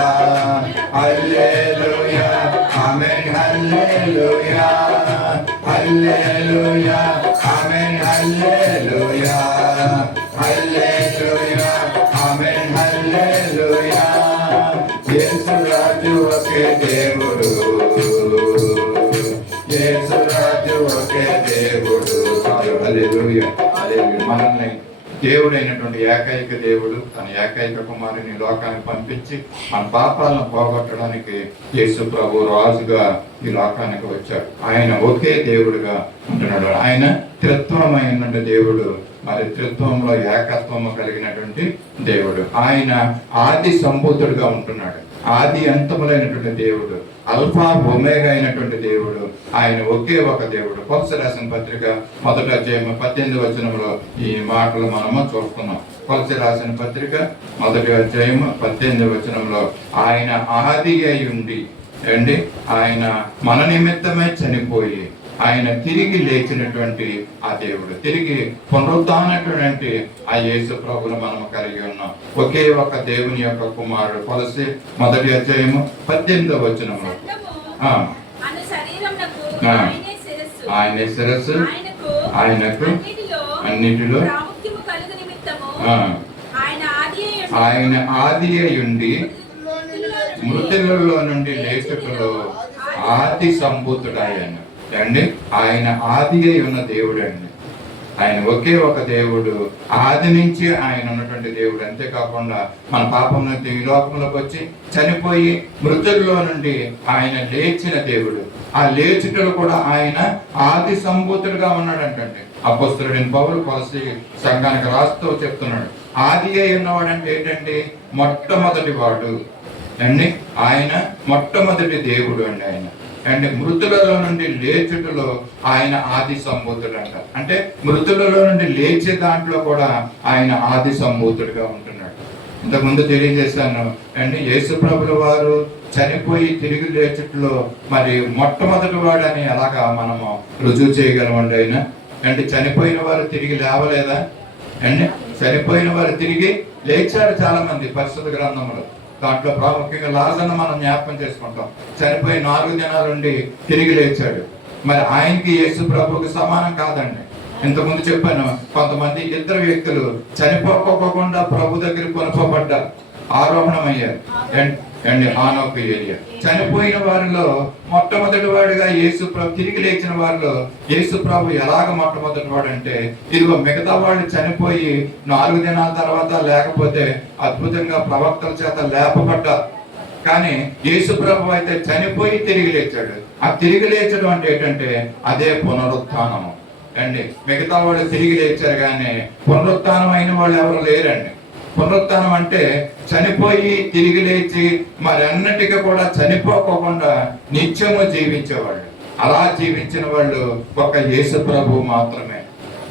హల్లెలూయా ఆమేన్ హల్లెలూయా హల్లెలూయా ఆమేన్ హల్లెలూయా హల్లెలూయా ఆమేన్ హల్లెలూయా. యేసురాజు ఒకే దేవుడు, యేసురాజు ఒకే దేవుడు. హల్లెలూయా హల్లెలూయా. మనల్ని దేవుడైనటువంటి ఏకైక దేవుడు తన ఏకైక కుమారుని లోకానికి పంపించి మన పాపాలను పోగొట్టడానికి యేసు ప్రభు రాజుగా ఈ లోకానికి వచ్చాడు. ఆయన ఒకే దేవుడుగా ఉంటున్నాడు. ఆయన త్రిత్వమైనటువంటి దేవుడు, మరి త్రిత్వంలో ఏకత్వము కలిగినటువంటి దేవుడు. ఆయన ఆది సంభూతుడుగా ఉంటున్నాడు. ఆది అంతములైనటువంటి దేవుడు, అల్ఫా ఒమేగా అయినటువంటి దేవుడు. ఆయన ఒకే ఒక దేవుడు. కొలస్సీ రాసిన పత్రిక 1వ అధ్యాయం 18వ వచనంలో ఈ మాటలు మనము చూస్తున్నాం. కొలస్సీ రాసిన పత్రిక 1వ అధ్యాయం 18వ వచనంలో ఆయన ఆది అయి ఉండి అండి, ఆయన మన నిమిత్తమే చనిపోయి ఆయన తిరిగి లేచినటువంటి ఆ దేవుడు, తిరిగి పునరుద్ధానటువంటి ఆ యేసు ప్రభువును మనం కలిగి ఉన్నాం. ఒకే ఒక దేవుని యొక్క కుమారుడు. కొలస్సీ 1వ అధ్యాయము 18వ వచనంలో ఆయనే శిరస్సు, ఆయనకు అన్నిటిలో ఆయన ఆది అయి ఉండి మృతులలో నుండి లేచుటలో ఆది సంభూతుడాయన అండి. ఆయన ఆది అయి ఉన్న దేవుడు అండి. ఆయన ఒకే ఒక దేవుడు. ఆది నుంచి ఆయన ఉన్నటువంటి దేవుడు. అంతేకాకుండా మన పాపం నుంచి ఈ లోకంలోకి వచ్చి చనిపోయి మృతుల్లో నుండి ఆయన లేచిన దేవుడు. ఆ లేచుటలు కూడా ఆయన ఆది సంభూతుడుగా ఉన్నాడంటే. అపోస్తలుడైన పౌలు కొలస్సీ సంఘానికి రాస్తూ చెప్తున్నాడు, ఆది అయి ఉన్నవాడు అంటే ఏంటండి? మొట్టమొదటి వాడు అండి. ఆయన మొట్టమొదటి దేవుడు అండి. ఆయన అండ్ మృతులలో నుండి లేచుటలో ఆయన ఆది సంభూతుడు అంట. అంటే మృతులలో నుండి లేచే దాంట్లో కూడా ఆయన ఆది సంభూతుడుగా ఉంటున్నాడు. ఇంతకుముందు తెలియజేశాను అండి, యేసు ప్రభుల వారు చనిపోయి తిరిగి లేచుట్లో మరి మొట్టమొదటి వాడు అని ఎలాగా మనము రుజువు చేయగలమండి. ఆయన అంటే చనిపోయిన వారు తిరిగి లేవలేదా అండి? చనిపోయిన వారు తిరిగి లేచారు చాలా మంది పరిశుద్ధ గ్రంథంలో. దాంట్లో ప్రాముఖ్యంగా లాజర్ను మనం జ్ఞాపకం చేసుకుంటాం. చనిపోయి 4 దినాలుండి తిరిగి లేచాడు. మరి ఆయనకి యేసు ప్రభువుకి సమానం కాదండి. ఇంతకుముందు చెప్పాను, కొంతమంది ఇద్దరు వ్యక్తులు చనిపోకోకుండా ప్రభు దగ్గర కొనుకోబడ్డారు, ఆరోహణమయ్యారు అండ్ హానోకు ఏలియా. చనిపోయిన వారిలో మొట్టమొదటి వాడిగా యేసు ప్రభు, తిరిగి లేచిన వారిలో యేసు ప్రభు ఎలాగ మొట్టమొదటి వాడు అంటే, ఇదిగో మిగతా వాళ్ళు చనిపోయి 4 దినాల తర్వాత లేకపోతే అద్భుతంగా ప్రవక్తల చేత లేపబడ్డారు. కానీ యేసు ప్రభు అయితే చనిపోయి తిరిగి లేచాడు. ఆ తిరిగి లేచడం అంటే ఏంటంటే అదే పునరుత్థానము అండి. మిగతా వాళ్ళు తిరిగి లేచారు కానీ పునరుత్థానం అయిన వాళ్ళు ఎవరు లేరండి. పునరుత్థానం అంటే చనిపోయి తిరిగి లేచి మరి అన్నిటికీ కూడా చనిపోకుండా నిత్యము జీవించేవాళ్ళు. అలా జీవించిన వాళ్ళు ఒక యేసు ప్రభు మాత్రమే.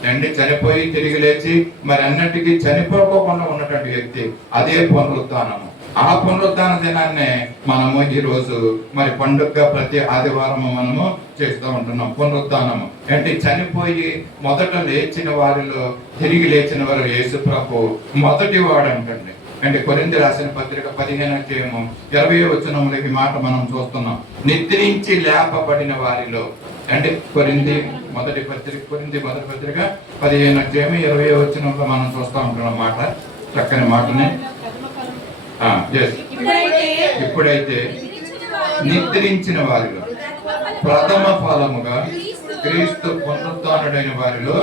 అండి చనిపోయి తిరిగి లేచి మరి అన్నిటికీ చనిపోకుండా ఉన్నటువంటి వ్యక్తి, అదే పునరుత్థానము. ఆ పునరుత్థాన దినాన్నే మనము ఈ రోజు మరి పండుగ ప్రతి ఆదివారం మనము చేస్తూ ఉంటున్నాం. పునరుత్థానము అంటే చనిపోయి మొదట లేచిన వారిలో తిరిగి లేచిన వారు యేసు ప్రభు మొదటి వాడు అంటండి. అంటే కొరింథీ రాసిన పత్రిక 15:20 ఈ మాట మనం చూస్తున్నాం. నిద్రించి లేపబడిన వారిలో అంటే కొరింథీ మొదటి పత్రిక 15:20 మనం చూస్తూ ఉంటున్నాం మాట. చక్కని మాటని ఇప్పుడైతే నిద్రించిన వారిలో ప్రథమ ఫలముగా క్రీస్తు పునరుత్థానుడైన వారిలో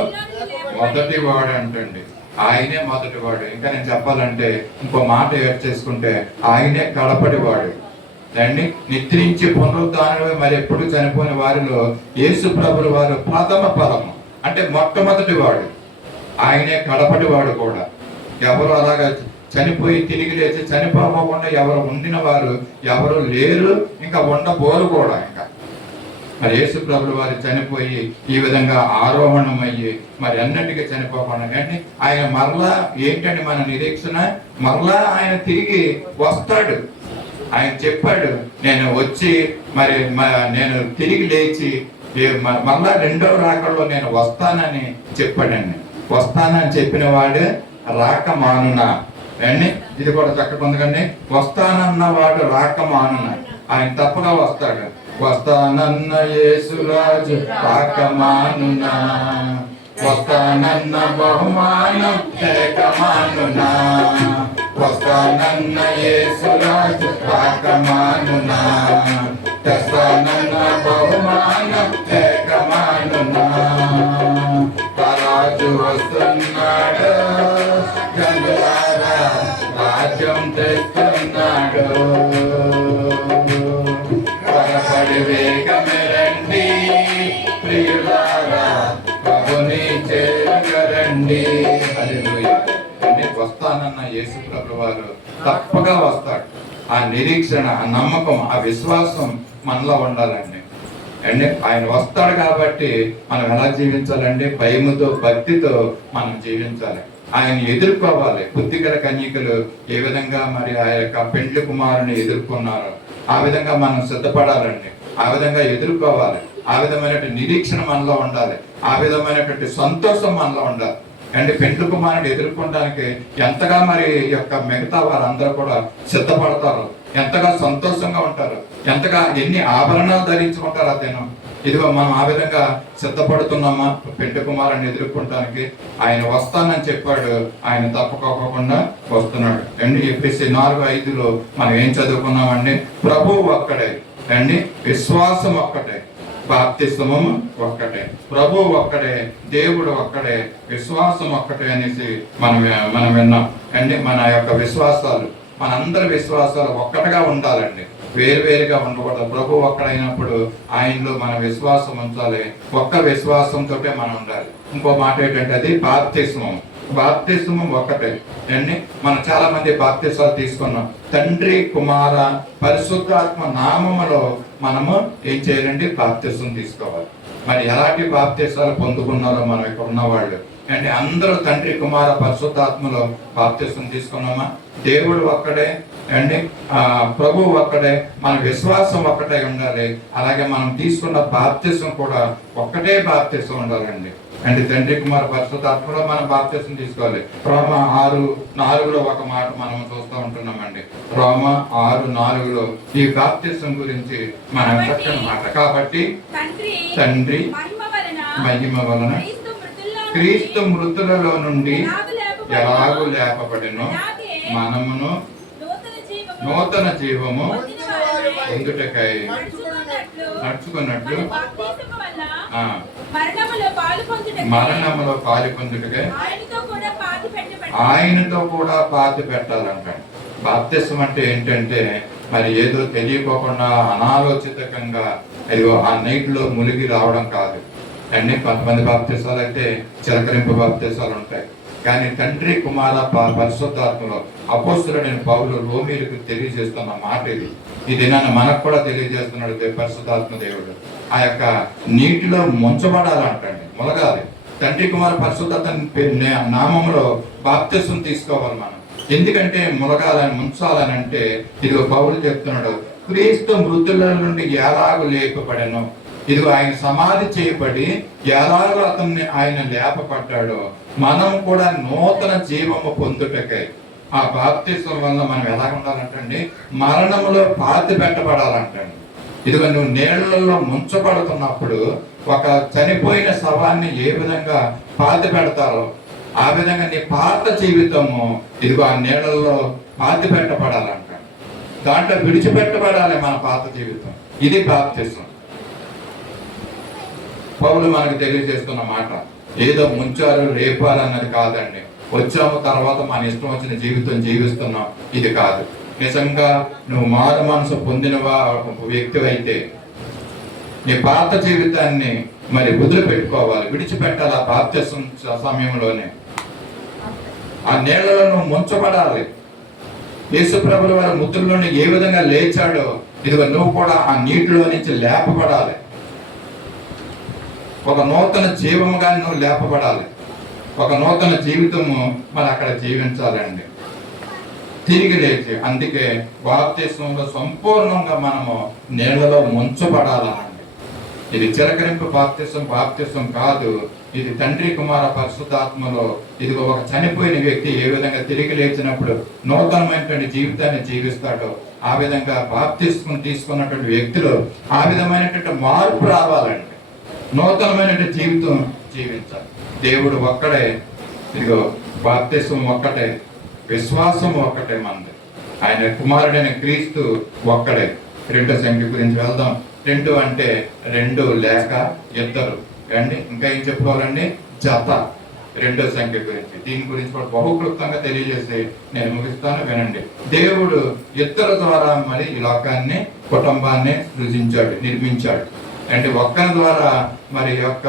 మొదటి వాడు అంటండి. ఆయనే మొదటి వాడు. ఇంకా నేను చెప్పాలంటే ఇంకో మాట యాడ్ చేసుకుంటే ఆయనే కడపటి వాడు అండి. నిద్రించి పునరుత్థానుడు మరి ఎప్పుడు చనిపోయిన వారిలో యేసు ప్రభువు వారు ప్రథమ ఫలము అంటే మొట్టమొదటి వాడు. ఆయనే కడపటి వాడు కూడా. ఎవరు అలాగా చనిపోయి తిరిగి లేచి చనిపోకుండా ఎవరు ఉండిన వారు ఎవరు లేరు, ఇంకా ఉండబోరు కూడా. ఇంకా మరి యేసు ప్రభువు వారు చనిపోయి ఈ విధంగా ఆరోహణమయ్యి మరి అన్నిటికీ చనిపోకుండా కానీ ఆయన మరలా ఏంటంటే మన నిరీక్షణ, మరలా ఆయన తిరిగి వస్తాడు. ఆయన చెప్పాడు, నేను వచ్చి మరి నేను తిరిగి లేచి మరలా రెండవ రాకడలో నేను వస్తానని చెప్పాడండి. వస్తానని చెప్పిన వాడు రాక మానునా అండి. ఇది కూడా చక్కగా ఉంది కండి. వస్తానన్న వాడు రాక మానునా, ఆయన తప్పగా వస్తాడు. వస్తానన్న యేసురాజు రాక మానునా, వస్తానన్న బహుమానం లేక మానునా, వస్తానన్న యేసురాజు రాక మానునా, తెస్తానన్న బహుమానం లేక మానునా. రాజు వస్తున్నాడు, గంగులారా రాజ్యం తెస్తున్నాడు. త్వరపడి వేగమే రండి ప్రియులారా, ప్రభుని చేరుగరండి. హల్లెలూయా. వస్తానన్న యేసు ప్రభువు వారు తప్పగా వస్తాడు. ఆ నిరీక్షణ, ఆ నమ్మకం, ఆ విశ్వాసం మనలో ఉండాలండి. అండి ఆయన వస్తాడు కాబట్టి మనం ఎలా జీవించాలండి? భయముతో భక్తితో మనం జీవించాలి. ఆయన ఎదుర్కోవాలి. బుద్ధిగల కన్యకలు ఏ విధంగా మరి ఆ యొక్క పెండ్లి కుమారుని ఎదుర్కొన్నారో ఆ విధంగా మనం సిద్ధపడాలండి. ఆ విధంగా ఎదుర్కోవాలి. ఆ విధమైనటువంటి నిరీక్షణ మనలో ఉండాలి. ఆ విధమైనటువంటి సంతోషం మనలో ఉండాలి. అంటే పెండ్లి కుమారుని ఎదుర్కొనడానికి ఎంతగా మరి యొక్క మిగతా వారందరూ కూడా సిద్ధపడతారు, ఎంతగా సంతోషంగా ఉంటారు, ఎంతగా ఎన్ని ఆభరణాలు ధరించుకుంటారు ఆ దినం. ఇదిగో మనం ఆ విధంగా సిద్ధపడుతున్నామా పెండ్లి కుమారుని ఎదుర్కొనడానికి? ఆయన వస్తానని చెప్పాడు, ఆయన తప్పకోకుండా వస్తున్నాడు అండి. ఎఫెసీ 4:5 మనం ఏం చదువుకున్నామండి? ప్రభువు ఒక్కడే అండి, విశ్వాసం ఒక్కటే, బాప్తిస్మం ఒక్కటే, ప్రభువు ఒక్కడే, దేవుడు ఒక్కడే, విశ్వాసం ఒక్కటే అనేసి మనం విన్నాం అండి. మన యొక్క విశ్వాసాలు, మనందరి విశ్వాసాలు ఒక్కటిగా ఉండాలండి, వేరువేరుగా ఉండకూడదు. ప్రభు ఒక్కడైనప్పుడు ఆయనలో మన విశ్వాసం ఉంచాలి. ఒక్క విశ్వాసంతో మనం ఉండాలి. ఇంకో మాట ఏంటంటే అది బాప్తిస్మం. బాప్తిస్మం ఒక్కటే అండి. మనం చాలా మంది బాప్తిసాలు తీసుకున్నాం. తండ్రి, కుమార, పరిశుద్ధాత్మ నామములో మనము ఏం చేయాలండి? బాప్తిసం తీసుకోవాలి. మరి ఎలాంటి బాప్తిసాలు పొందుకున్నారో మనం ఇక్కడ ఉన్నవాళ్ళు అంటే అందరూ తండ్రి, కుమార, పరిశుద్ధాత్మలో బాప్తిసం తీసుకున్నామా? దేవుడు ఒక్కడే అండి, ప్రభువు ఒక్కడే, మన విశ్వాసం ఒక్కటే ఉండాలి. అలాగే మనం తీసుకున్న బాప్తిసం కూడా ఒక్కటే బాప్తిసం ఉండాలండి. అంటే తండ్రి, కుమార, పరిశుద్ధాత్మలో మనం బాప్తిసం తీసుకోవాలి. రోమ 6:4 ఒక మాట మనం చూస్తూ ఉంటున్నామండి. రోమ 6:4 ఈ బాప్తిసం గురించి మనం చక్కని మాట. కాబట్టి తండ్రి మహిమ వలన క్రీస్తు మృతులలో నుండి ఎలాగూ లేపబడినో మనమును నూతన జీవము పొందుటకై నడుచుకున్నట్లు మరణములో పాలు పొందుటకై ఆయనతో కూడా పాతి పెట్టాలంట. బాప్తిసం అంటే ఏంటంటే మరి ఏదో తెలియకోకుండా అనాలోచితంగా అయ్యో ఆ నీటిలో మునిగి రావడం కాదు అండి. కొంతమంది బాప్తిసాలు అయితే చిలకరింపు బాప్తిసాలు ఉంటాయి. కానీ తండ్రి, కుమార, పరిశుద్ధాత్మలో అపోస్తలుడైన పౌలు రోమీయులకు తెలియజేస్తున్న మాట ఇది నన్ను మనకు కూడా తెలియజేస్తున్నాడు పరిశుద్ధాత్మ దేవుడు. ఆ యొక్క నీటిలో ముంచబడాలంటండి, ములగాలి. తండ్రి కుమార పరిశుద్ధ నామంలో బాప్తిసం తీసుకోవాలి మనం. ఎందుకంటే ముంచాలని అంటే ఇదిగో పౌలు చెప్తున్నాడు, క్రీస్తు మృతుల నుండి ఎలాగూ లేపబడెను, ఇదిగో ఆయన సమాధి చేయబడి ఎలాగో ఆయన లేపబడ్డాడో మనం కూడా నూతన జీవము పొందుటకై ఆ బాప్తిసం వల్ల మనం ఎలా ఉండాలంటండి, మరణంలో పాతి పెట్టబడాలంటండి. ఇదిగో నువ్వు నీళ్లలో ముంచబడుతున్నప్పుడు ఒక చనిపోయిన శవాన్ని ఏ విధంగా పాతి పెడతారో ఆ విధంగా నీ పాత జీవితము ఇదిగో ఆ నీళ్లలో పాతి పెట్టబడాలంట. దాంట్లో విడిచిపెట్టబడాలి మన పాత జీవితం. ఇది బాప్తిసం. పౌలు మనకు తెలియజేస్తున్న మాట ఏదో ముంచారు రేపారు అన్నది కాదండి. వచ్చాము తర్వాత మన ఇష్టం వచ్చిన జీవితం జీవిస్తున్నాం, ఇది కాదు. నిజంగా నువ్వు మారు మనసు పొందిన వ్యక్తి అయితే నీ పాత జీవితాన్ని మరి వదిలిపెట్టుకోవాలి, విడిచిపెట్టాలి. ఆ బాప్తిసం సమయంలోనే ఆ నీళ్లలో నువ్వు ముంచబడాలి. యేసుప్రభుల వారి ముద్రలోని ఏ విధంగా లేచాడో ఇదిగో నువ్వు కూడా ఆ నీటిలో నుంచి లేపబడాలి. ఒక నూతన జీవముగా నువ్వు లేపబడాలి. ఒక నూతన జీవితము మరి అక్కడ జీవించాలండి, తిరిగి లేచి. అందుకే బాప్తిసంలో సంపూర్ణంగా మనము నీళ్లలో ముంచబడాలనండి. ఇది చిలకరింపు బాప్తిసం కాదు. ఇది తండ్రి కుమార పరిశుద్ధాత్మలో ఇదిగో ఒక చనిపోయిన వ్యక్తి ఏ విధంగా తిరిగి లేచినప్పుడు నూతనమైనటువంటి జీవితాన్ని జీవిస్తాడో ఆ విధంగా బాప్తిసం తీసుకున్నటువంటి వ్యక్తిలో ఆ విధమైనటువంటి మార్పు రావాలండి. నూతనమైనటువంటి జీవితం జీవించాలి. దేవుడు ఒక్కడే, ఇదిగో బాప్తిసం ఒక్కటే, విశ్వాసం ఒక్కటే మంది. ఆయన కుమారుడైన క్రీస్తు ఒక్కడే. 2 సంఖ్య గురించి వెళ్దాం. 2 అంటే 2 లేక ఇద్దరు అండి. ఇంకా ఏం చెప్పుకోవాలండి, జత. 2 సంఖ్య గురించి, దీని గురించి కూడా బహుక్లుప్తంగా తెలియజేసి నేను ముగిస్తాను, వినండి. దేవుడు ఇద్దరు ద్వారా మరి ఈ లోకాన్ని, కుటుంబాన్ని సృజించాడు, నిర్మించాడు. అంటే ఒక్కరి ద్వారా మరి యొక్క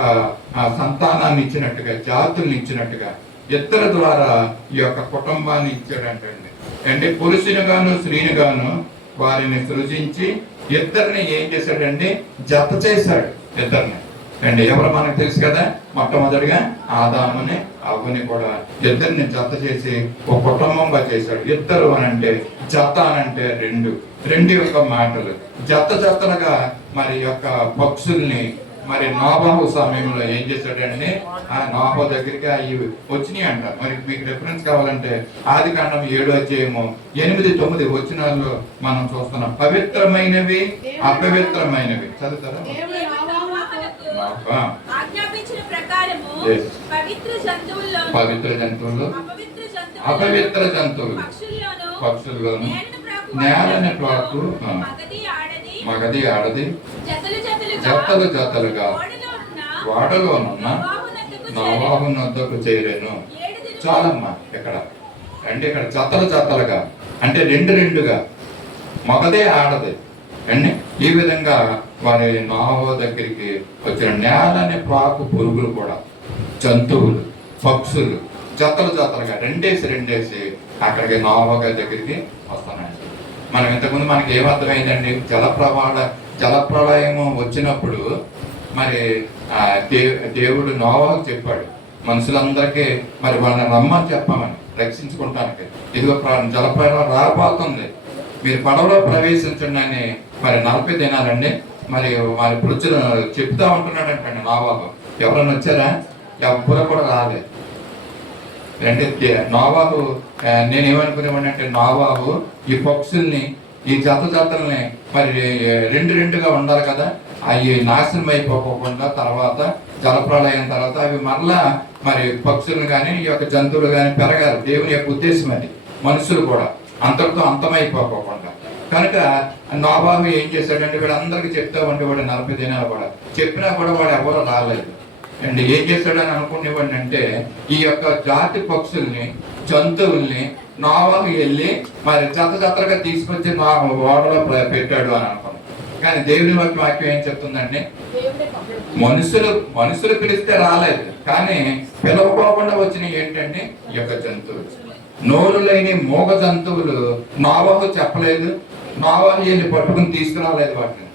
సంతానాన్ని ఇచ్చినట్టుగా, జాతుల్ని ఇచ్చినట్టుగా ఇద్దరు ద్వారా ఈ యొక్క కుటుంబాన్ని ఇచ్చాడంటండి. అంటే పురుషుని గాను స్త్రీని గాను వారిని సృజించి ఇద్దరిని ఏం చేశాడండి, జత చేశాడు ఇద్దరిని. అండి ఎవరు మనకు తెలుసు కదా, మొట్టమొదటిగా ఆదాముని అవ్వని కూడా ఇద్దరిని జత చేసి ఒక కుటుంబంగా చేశాడు. ఇద్దరు అనంటే, జత అనంటే రెండు యొక్క మాటలు. జతలుగా మరి యొక్క పక్షుల్ని మరి నోబహు సమయంలో ఏం చేశాడండి, ఆ నోబహు దగ్గరికి అవి వచ్చినాయి అంట. మరి మీకు రిఫరెన్స్ కావాలంటే ఆదికాండం 7వ అధ్యాయము 8-9 వచనాల్లో మనం చూస్తున్నాం. పవిత్రమైనవి అపవిత్రమైనవి చదువుతారా? పవిత్ర జంతువులు అపవిత్ర జంతువులు పక్షుల్లోను నేలని ప్రాకు మగది ఆడది జతలుగా వాడలోనున్న నోవాహు నొద్దకు చేరెను. చాలమ్మా ఇక్కడ అంటే ఇక్కడ జతలుగా అంటే రెండుగా మగదే ఆడది అండి. ఈ విధంగా వారి నోవహు దగ్గరికి వచ్చిన నేలని ప్రాకు పురుగులు కూడా, జంతువులు, పక్షులు జతలుగా రెండేసి అక్కడికి నోవహు దగ్గరికి వస్తున్నాయి. మనం ఇంతకుముందు మనకి ఏమర్థమైందండి, జలప్రళయము వచ్చినప్పుడు మరి దేవుడు నోవహుకు చెప్పాడు, మనుషులందరికీ మరి వాళ్ళని రమ్మని చెప్పామని రక్షించుకుంటానికి. ఇదిగో జలప్రళయం రాబోతుంది, మీరు పడవలో ప్రవేశించండి అని మరి 40 దినాలండి మరి వారి పురుషులు చెప్తా ఉంటున్నాడంటండి నోవహు. ఎవరైనా వచ్చారా? ఎవ్వరు కూడా రాలేదు. అంటే నోవహు, నేనేమనుకునేవాడిని అంటే నోవహు ఈ పక్షుల్ని, ఈ జతల్ని మరి రెండుగా ఉండాలి కదా, అవి నాశనం అయిపోకుండా తర్వాత జలప్రళయం తర్వాత అవి మరలా మరి పక్షులను కానీ ఈ యొక్క జంతువులు కానీ పెరగాలి. దేవుని యొక్క ఉద్దేశం అది. మనుషులు కూడా అంతటితో అంతమైపోకుండా. కనుక నోవహు ఏం చేశాడంటే వీళ్ళందరికీ చెప్తా ఉంటే వాడు 40 దినాలు కూడా చెప్పినా కూడా వాడు ఎవరో రాలేదు. అండ్ ఏం చేశాడని అనుకునేవాడిని అంటే ఈ యొక్క జాతి పక్షుల్ని, జంతువుల్ని నోవహు వెళ్ళి మరి జతలుగా తీసుకొచ్చి నా ఓడలో పెట్టాడు అని అనుకున్నాను. కానీ దేవుని వాక్యం ఏం చెప్తుందండి, మనుషులు పిలిస్తే రాలేదు, కానీ పిలవకోకుండా వచ్చినవి ఏంటంటే ఈ యొక్క జంతువులు. నోరు లేని మూగ జంతువులు నోవహు చెప్పలేదు, నోవహు వెళ్ళి పట్టుకుని తీసుకురాలేదు వాటిని,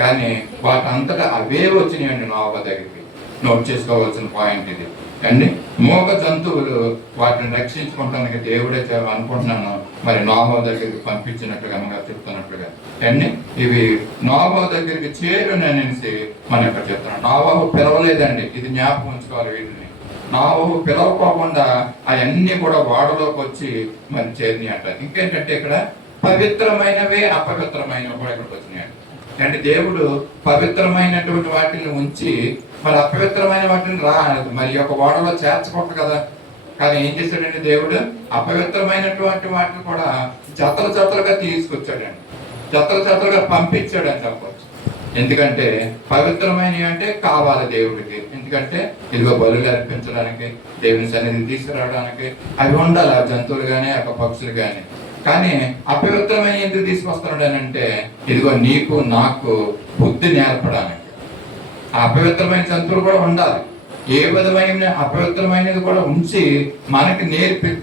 కానీ వాటంతటా అవే వచ్చినాయండి నోవహు దగ్గరికి. నోట్ చేసుకోవాల్సిన పాయింట్ ఇది అండి. మూగ జంతువులు వాటిని రక్షించుకోవటానికి దేవుడే అనుకుంటున్నాను మరి నోవహు దగ్గరికి పంపించినట్లుగా అమ్మగారు చెప్తున్నట్లుగా అండి. ఇవి నోవహు దగ్గరికి చేరుననేసి మనం ఇక్కడ చెప్తున్నాం. నోవహు పిలవలేదండి, ఇది జ్ఞాపకం ఉంచుకోవాలి. వీటిని నోవహు పిలవకోకుండా అవన్నీ కూడా వాడలోకి వచ్చి మరి చేరినాయి అంట. ఇంకేంటంటే ఇక్కడ పవిత్రమైనవే అపవిత్రమైనవి కూడా ఇక్కడికి వచ్చినాయి అంటే దేవుడు పవిత్రమైనటువంటి వాటిని ఉంచి మరి అపవిత్రమైన వాటిని మరి యొక్క ఓడలో చేర్చకూడదు కదా. కానీ ఏం చేశాడండి దేవుడు? అపవిత్రమైనటువంటి వాటిని కూడా జతలు జతలుగా తీసుకొచ్చాడండి, జతలు జతలుగా పంపించాడు అని చెప్పవచ్చు. ఎందుకంటే పవిత్రమైనవి అంటే కావాలి దేవుడికి, ఎందుకంటే ఇదిగో బలులు అర్పించడానికి, దేవుని సన్నిధిని తీసుకురావడానికి అవి ఉండాలి, ఆ జంతువులు కానీ ఆ పక్షులు కానీ. కానీ అపవిత్రమైన ఎందుకు తీసుకొస్తున్నాడు అని అంటే ఇదిగో నీకు నాకు బుద్ధి నేర్పడానికి. ఆ అపవిత్రమైన జంతువులు కూడా ఉండాలి, ఏ విధమైన అపవిత్రమైనది కూడా ఉంచి మనకి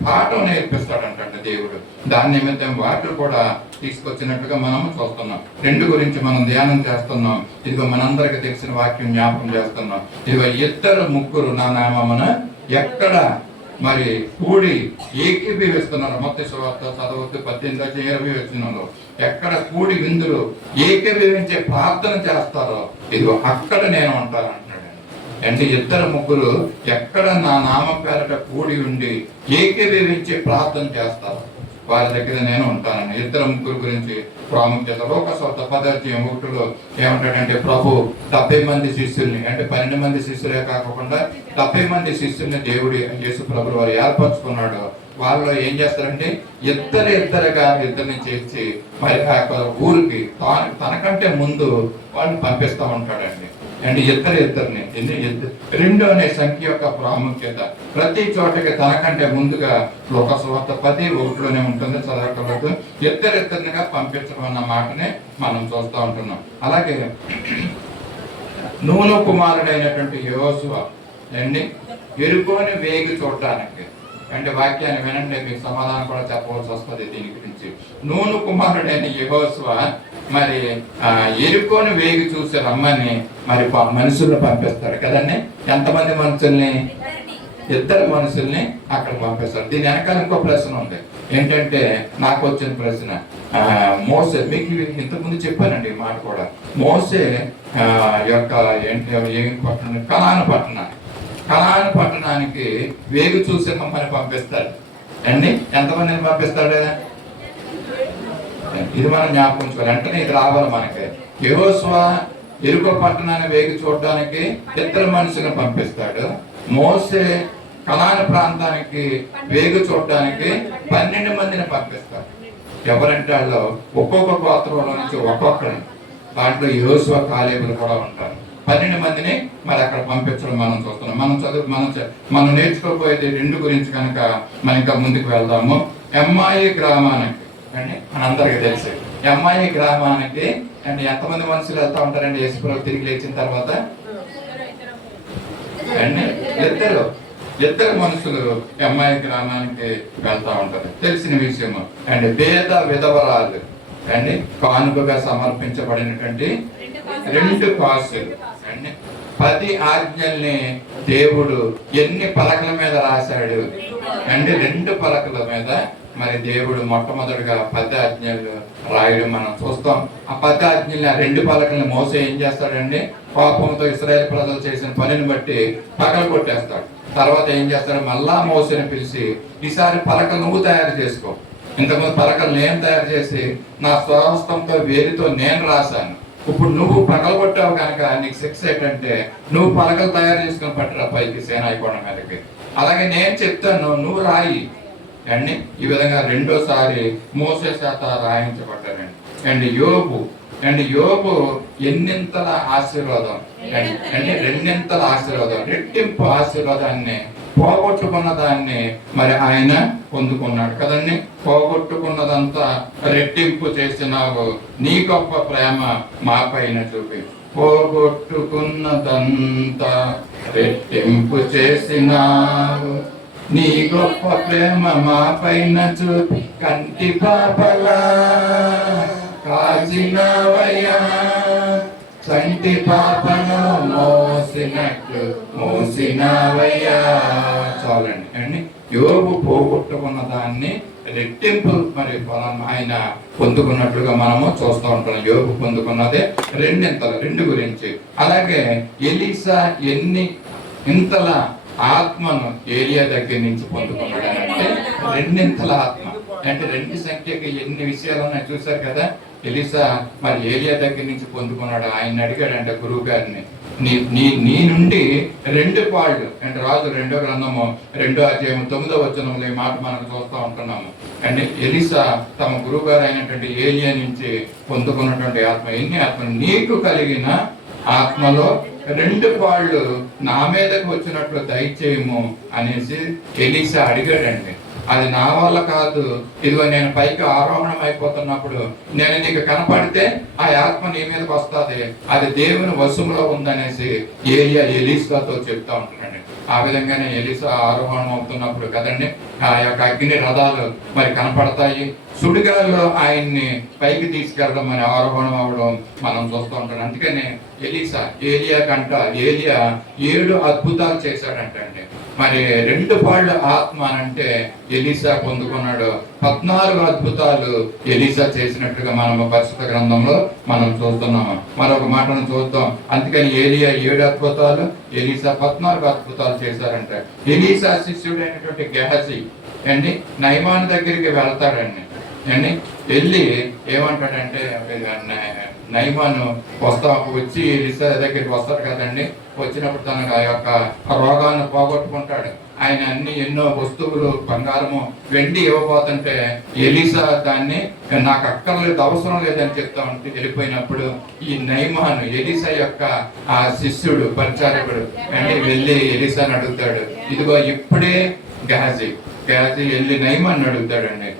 పాఠం నేర్పిస్తాడంట దేవుడు. దాని నిమిత్తం వాటిని కూడా తీసుకొచ్చినట్టుగా మనం చూస్తున్నాం. రెండు గురించి మనం ధ్యానం చేస్తున్నాం. ఇదిగో మనందరికి తెలిసిన వాక్యం జ్ఞాపకం చేస్తున్నాం. ఇదిగో 2-3 నా నామమున ఎక్కడ మరి కూడి ఏకీభవిస్తున్నారు. మత్తయి సువార్త చదవద్దు 18-20 ఎక్కడ కూడి విందులు ఏకీభవించే ప్రార్థన చేస్తారో ఇదిగో అక్కడ నేను ఉంటాను అంటున్నాడు. అంటే 2-3 ఎక్కడ నా నామం పేరట కూడి ఉండి ఏకీభవించే ప్రార్థన చేస్తారు వారి దగ్గర నేను ఉంటానని. 2-3 గురించి ప్రాముఖ్యత లోకస్వార్త 10:1 ఏమంటాడంటే ప్రభు 70 మంది శిష్యుల్ని అంటే 12 మంది శిష్యులే కాకుండా 70 మంది శిష్యుల్ని దేవుడి యేసు ప్రభు వారు ఏర్పరచుకున్నాడు. వాళ్ళు ఏం చేస్తారంటే ఇద్దరిని చేర్చి మరి ఆ ఊరికి తనకంటే ముందు వాళ్ళు పంపిస్తూ ఉంటాడండి. అండ్ ఇద్దరిని 2 అనే సంఖ్య యొక్క ప్రాముఖ్యత ప్రతి చోటకి తనకంటే ముందుగా లోకస్వార్త 10:1 ఉంటుంది. చదవకూడదు. ఇద్దరిగా పంపించడం అన్న మాటనే మనం చూస్తూ ఉంటున్నాం. అలాగే నూను కుమారుడైనటువంటి యోషువ అండి ఎరుకోని వేగి చూడటానికి అంటే వాక్యాన్ని వినండి, మీకు సమాధానం కూడా చెప్పవలసి వస్తుంది దీని గురించి. నూను కుమారుడైన యెహోషువ మరి ఎరుకోని వేగి చూసి రమ్మని మరి మనుషుల్ని పంపిస్తాడు కదండి. ఎంతమంది మనుషుల్ని? 2 మనుషుల్ని అక్కడ పంపిస్తాడు. దీని వెనకాల ఇంకో ప్రశ్న ఉంది. ఏంటంటే నాకు వచ్చిన ప్రశ్న, మోసే, మీకు ఇంతకుముందు చెప్పానండి ఈ మాట కూడా. మోసే యొక్క కనాను పట్టణానికి వేగు చూసి రమ్మని పంపిస్తాడు అండి. ఎంతమందిని పంపిస్తాడు? ఇది మనం జ్ఞాపకం ఉంచుకోవాలి. వెంటనే ఇది రావాలి మనకి. యెహోషువ ఎరుకో పట్టణాన్ని వేగి చూడడానికి 2 మనుషులను పంపిస్తాడు. మోసే కనాను ప్రాంతానికి వేగు చూడడానికి 12 మందిని పంపిస్తాడు. ఎవరంటే వాళ్ళు ఒక్కొక్క గోత్రంలో నుంచి ఒక్కొక్కరిని, దాంట్లో యెహోషువ కాలేబులు కూడా ఉంటారు. 12 మందిని మరి అక్కడ పంపించడం మనం చూస్తున్నాం. మనం నేర్చుకోబోయేది 2 గురించి కనుక మనం ఇంకా ముందుకు వెళ్దాము. ఎమ్మాయి గ్రామానికి అండి మనందరికీ తెలుసు. ఎమ్మాయి గ్రామానికి అండి ఎంతమంది మనుషులు వెళ్తా ఉంటారండి యేసుప్రభు తిరిగి లేచిన తర్వాత? అండి 2 మనుషులు ఎమ్మాయి గ్రామానికి వెళ్తా ఉంటారు, తెలిసిన విషయము. అండ్ పేద విధవరాలు అండి కానుకగా సమర్పించబడినటువంటి 2 కాసులు అండి. 10 ఆజ్ఞల్ని దేవుడు ఎన్ని పలకల మీద రాశాడు అంటే 2 పలకల మీద మరి దేవుడు మొట్టమొదటిగా 10 ఆజ్ఞలు రాయడం మనం చూస్తాం. ఆ 10 ఆజ్ఞల్ని ఆ 2 పలకల్ని మోసే ఏం చేస్తాడండి? కోపంతో ఇశ్రాయేలు ప్రజలు చేసిన పనిని బట్టి పగలు కొట్టేస్తాడు. తర్వాత ఏం చేస్తాడు? మళ్ళా మోసేని పిలిచి ఈసారి పలకలు నువ్వు తయారు చేసుకో, ఇంతకుముందు పలకలు నేను తయారు చేసి నా స్వహస్తంతో వేలితో నేను రాశాను, ఇప్పుడు నువ్వు పగలు కొట్టావు కనుక నీకు శిక్ష ఏంటంటే నువ్వు పలకలు తయారు చేసుకుని పట్టరా పైకి సేనాయికోవడం మీదకి, అలాగే నేను చెప్తాను నువ్వు రాయి అండి. ఈ విధంగా 2సారి మోసే చేత రాయించబడ్డారండి. అండ్ యోబు ఎన్నింతల ఆశీర్వాదం అంటే 2 ఆశీర్వాదం, రెట్టింపు ఆశీర్వాదాన్ని పోగొట్టుకున్న దాన్ని మరి ఆయన పొందుకున్నాడు కదండి. పోగొట్టుకున్నదంతా రెట్టింపు చేసినావు, నీ గొప్ప ప్రేమ మా పైన చూపి. పోగొట్టుకున్నదంతా రెట్టింపు చేసినావు, నీ గొప్ప ప్రేమ మా పైన చూపి. కంటి పాపలా కాచినవయ్యా, సంటి పాపను మోసినట్లు మోసినవయ్యా. చాలండి అండి. యోబు పోగొట్టుకున్న దాన్ని రెట్టింపు మరి ఆయన పొందుకున్నట్లుగా మనము చూస్తూ ఉంటాం. యోబు పొందుకున్నదే రెండింతలు, రెండు గురించి. అలాగే ఎలీసా ఇంతల ఆత్మను ఏలియా దగ్గర నుంచి పొందుకున్నాడు అంటే రెండింతల ఆత్మ అంటే రెండు సంఖ్యకి ఎన్ని విషయాలు ఉన్నాయి చూసారు కదా. ఎలీసా మరి ఏలియా దగ్గర నుంచి పొందుకున్నాడు. ఆయన అడిగాడంటే గురువు గారిని, నీ నుండి 2 పాళ్ళు అంటే రాజు 2వ గ్రంథము 2వ అధ్యాయం 9వ వచనంలో ఈ మాట మనం చూస్తూ ఉంటున్నాము. అంటే ఎలీసా తమ గురువు గారు అయినటువంటి ఏలియా నుంచి పొందుకున్నటువంటి ఆత్మ, ఎన్ని ఆత్మ నీకు కలిగిన ఆత్మలో 2 పాళ్ళు నా మీదకు వచ్చినట్లు దయచేయము అనేసి ఎలీసా అడిగాడండి. అది నా వల్ల కాదు, ఇదిగో నేను పైకి ఆరోహణం అయిపోతున్నప్పుడు నేను నీకు కనపడితే ఆ ఆత్మ నీ మీదకి వస్తుంది, అది దేవుని వశంలో ఉందనేసి ఏలియా ఎలీసాతో చెప్తా ఉంటున్నాడు. ఆ విధంగానే ఎలీసా ఆరోహణం అవుతున్నప్పుడు కదండి ఆ యొక్క అగ్ని రథాలు మరి కనపడతాయి. సుడిగాల్లో ఆయన్ని పైకి తీసుకెళ్ళడం అని ఆరోహణం అవడం మనం చూస్తూ ఉంటాం. అందుకనే ఏలియా 7 అద్భుతాలు చేశాడంటండి. మరి 2 పాళ్ళ ఆత్మ అంటే ఎలీసా పొందుకున్నాడు. 14 అద్భుతాలు ఎలీసా చేసినట్టుగా మనము పరిశుద్ధ గ్రంథంలో మనం చూస్తున్నాము. మరొక మాటను చూద్దాం. అందుకని ఏలియా 7 అద్భుతాలు, ఎలీసా 14 అద్భుతాలు చేశారంట. ఎలీసా శిష్యుడైనటువంటి గెహజీ అండి నయమాను దగ్గరికి వెళ్తాడండి. అండి వెళ్ళి ఏమంటాడంటే నయమాను వచ్చి ఎలీసా దగ్గరికి వస్తాడు కదండి. వచ్చినప్పుడు తనకు ఆ యొక్క రోగాన్ని పోగొట్టుకుంటాడు. ఆయన ఎన్నో వస్తువులు బంగారము వెండి ఇవ్వబోతుంటే ఎలీసా దాన్ని నాకు అక్కర్లేదు, అవసరం లేదని చెప్తా ఉంటే వెళ్ళిపోయినప్పుడు ఈ నయమాను ఎలీసా యొక్క ఆ శిష్యుడు పరిచారకుడు అంటే వెళ్ళి ఎలీసాని అడుగుతాడు, ఇదిగో ఇప్పుడే గెహజీ వెళ్ళి నయమాన్ని అడుగుతాడండి.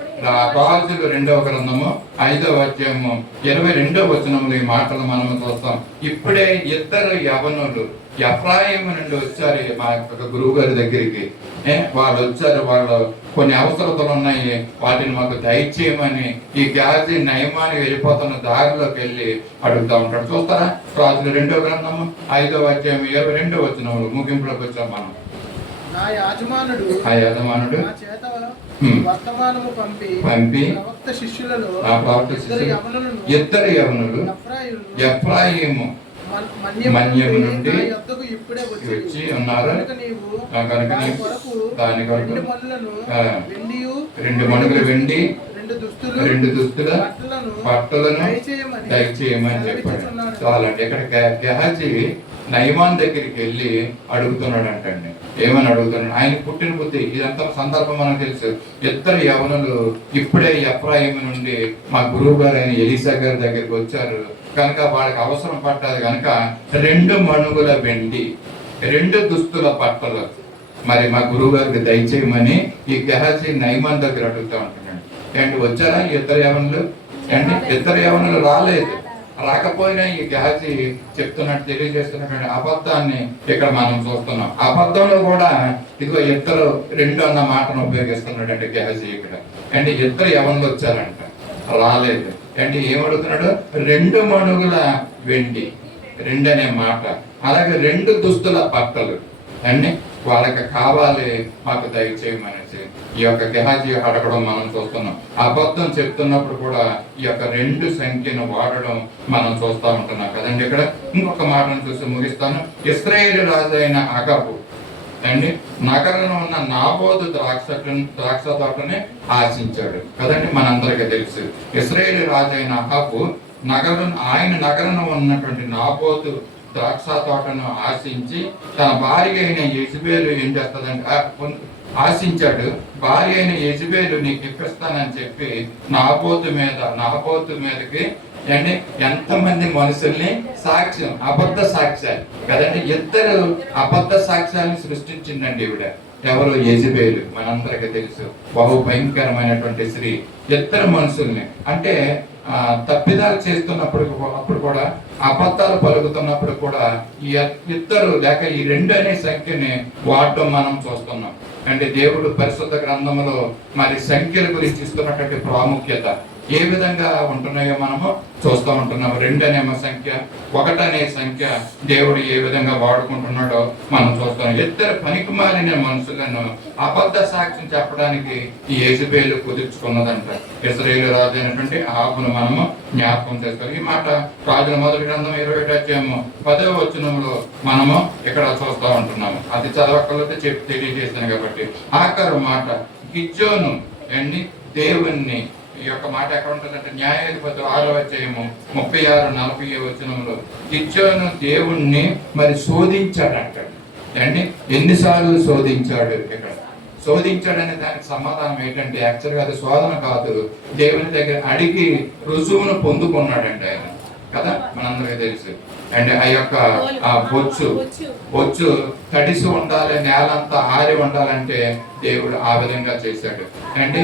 రాజులు 2వ గ్రంథము 5వ అధ్యాయము 22వ వచనంలో ఈ మాటలు మనము చూస్తాం. ఇప్పుడే 2 యవనులు ఎఫ్రాయిము నుండి వచ్చారు మా యొక్క గురువు గారి దగ్గరికి. వాళ్ళు వచ్చారు, వాళ్ళు కొన్ని అవసరతలు ఉన్నాయి, వాటిని మాకు దయచేయమని ఈ గెహజీ నయమాని వెళ్ళిపోతున్న దారిలోకి వెళ్ళి అడుగుతా ఉంటాడు. చూస్తారా రాజులు 2వ గ్రంథము 5వ అధ్యాయం 22వ వచనంలో ముగింపులోకి వచ్చాం మనం. ఆ యజమానుడు పంపి శిష్యులలో ఇద్దరు యవనులు ఎఫ్రాయిము మన్యము నుండి వచ్చి ఉన్నారు కనుక దాని కొరకు 2 మణుగులు వెండి 2 దుస్తుల బట్టలను దయచేయమని చెప్పాడు. చాలండి. ఇక్కడ గెహజీ నయమాన్ దగ్గరికి వెళ్ళి అడుగుతున్నాడు అంటండి. ఏమని అడుగుతున్నాడు? ఆయన పుట్టిన బుద్ధి ఇదంతా సందర్భం మనకు తెలుసు. 2 యవనులు ఇప్పుడే ఎఫ్రాయిము నుండి మా గురువు గారు అయిన ఎలీసా గారి దగ్గరికి వచ్చారు కనుక వాళ్ళకి అవసరం పడ్డది కనుక 2 మణుగుల వెండి 2 దుస్తుల బట్టలు మరి మా గురువు గారికి దయచేయమని ఈ గెహజీ నయమాన్ దగ్గర అడుగుతూ ఉంటున్నాడు. ఏంటి వచ్చారా 2 యవనులు? ఏంటి 2 యవనులు రాలేదు. రాకపోయినా ఈ గెహజీ చెప్తున్నట్టు తెలియజేస్తున్నటువంటి అబద్ధాన్ని ఇక్కడ మనం చూస్తున్నాం. అబద్ధంలో కూడా ఇదిగో 2 అన్న మాటను ఉపయోగిస్తున్నాడు అంటే గెహజీ ఇక్కడ. అంటే 2 యవనులు వచ్చారంట, రాలేదు. అంటే ఏమడుగుతున్నాడు? 2 మణుగుల వెండి 2 అనే మాట, అలాగే 2 దుస్తుల బట్టలు అండి వాళ్ళకి కావాలి, మాకు దయచేయమనేసి ఈ యొక్క గెహజీ అడగడం మనం చూస్తున్నాం. అబద్ధం చెప్తున్నప్పుడు కూడా ఈ యొక్క 2 సంఖ్యను వాడడం మనం చూస్తూ ఉంటున్నాం కదండి. ఇక్కడ ఇంకొక మాటను చూసి ముగిస్తాను. ఇశ్రాయేలు రాజు అయిన అగబు అండి నగరంలో ఉన్న నాబోతు ద్రాక్ష తోటనే ఆశించాడు కదండి. మనందరికీ తెలుసు ఇశ్రాయేలు రాజు అయిన అహాబు ఆయన నగరంలో ఉన్నటువంటి నాబోతు ద్రాక్ష తోటను ఆశించి తన భార్య అయిన యెజబెలు ఏం చేస్తుందంటే ఆశించాడు. భార్య అయిన యెజబెలు నీకు ఇప్పిస్తానని చెప్పి నాబోతు మీదకి అంటే ఎంతమంది మనుషుల్ని సాక్ష్యం అబద్ధ సాక్ష్యాలు కదండి. 2 అబద్ధ సాక్ష్యాలను సృష్టించిందండి ఈవిడ. ఎవరు? యెజబెలు. మనందరికీ తెలుసు బహు భయంకరమైనటువంటి స్త్రీ. 2 మనుషుల్ని అంటే తప్పిదాలు చేస్తున్నప్పుడు కూడా అబద్ధాలు పలుకుతున్నప్పుడు కూడా ఈ 2 లేక ఈ 2 అనే సంఖ్యని వాడటం మనం చూస్తున్నాం. అంటే దేవుడు పరిశుద్ధ గ్రంథంలో మరి సంఖ్యల గురించి ఇస్తున్నటువంటి ప్రాముఖ్యత ఏ విధంగా ఉంటున్నాయో మనము చూస్తూ ఉంటున్నాం. 2 అనే సంఖ్య, 1 అనే సంఖ్య దేవుడు ఏ విధంగా వాడుకుంటున్నాడో మనం చూస్తాం. ఇద్దరు పనికిమాలిన మనుషులను అబద్ధ సాక్ష్యం చెప్పడానికి ఈ యెజబెలు కుదుర్చుకున్నదంట. ఇశ్రాయేలు రాజు అయినటువంటి ఆహాబును మనము జ్ఞాపకం చేస్తాం. ఈ మాట రాజుల మొదటి గ్రంథం 20వ అధ్యాయము 10వ వచనంలో మనము ఇక్కడ చూస్తూ ఉంటున్నాము. అది చదవకలతో చెప్పి తెలియజేస్తాను కాబట్టి ఆఖరు మాట గిద్యోను అండి దేవుణ్ణి, ఈ యొక్క మాట ఎక్కడ ఉంటుందంటే న్యాయాధిపతులు 6వ అధ్యాయము 36-40 వచనంలో గిద్యోను దేవుణ్ణి మరి శోధించాడు అంటాడు అండి. ఎన్నిసార్లు శోధించాడు? ఇక్కడ శోధించాడనే దానికి సమాధానం ఏంటంటే యాక్చువల్గా అది శోధన కాదు, దేవుని దగ్గర అడిగి రుజువును పొందుకున్నాడండి ఆయన కదా, మనందరికీ తెలుసు. అండ్ ఆ యొక్క ఆ బొచ్చు తడిసి ఉండాలి, నేలంతా ఆరి ఉండాలంటే దేవుడు ఆ విధంగా చేశాడు అండి.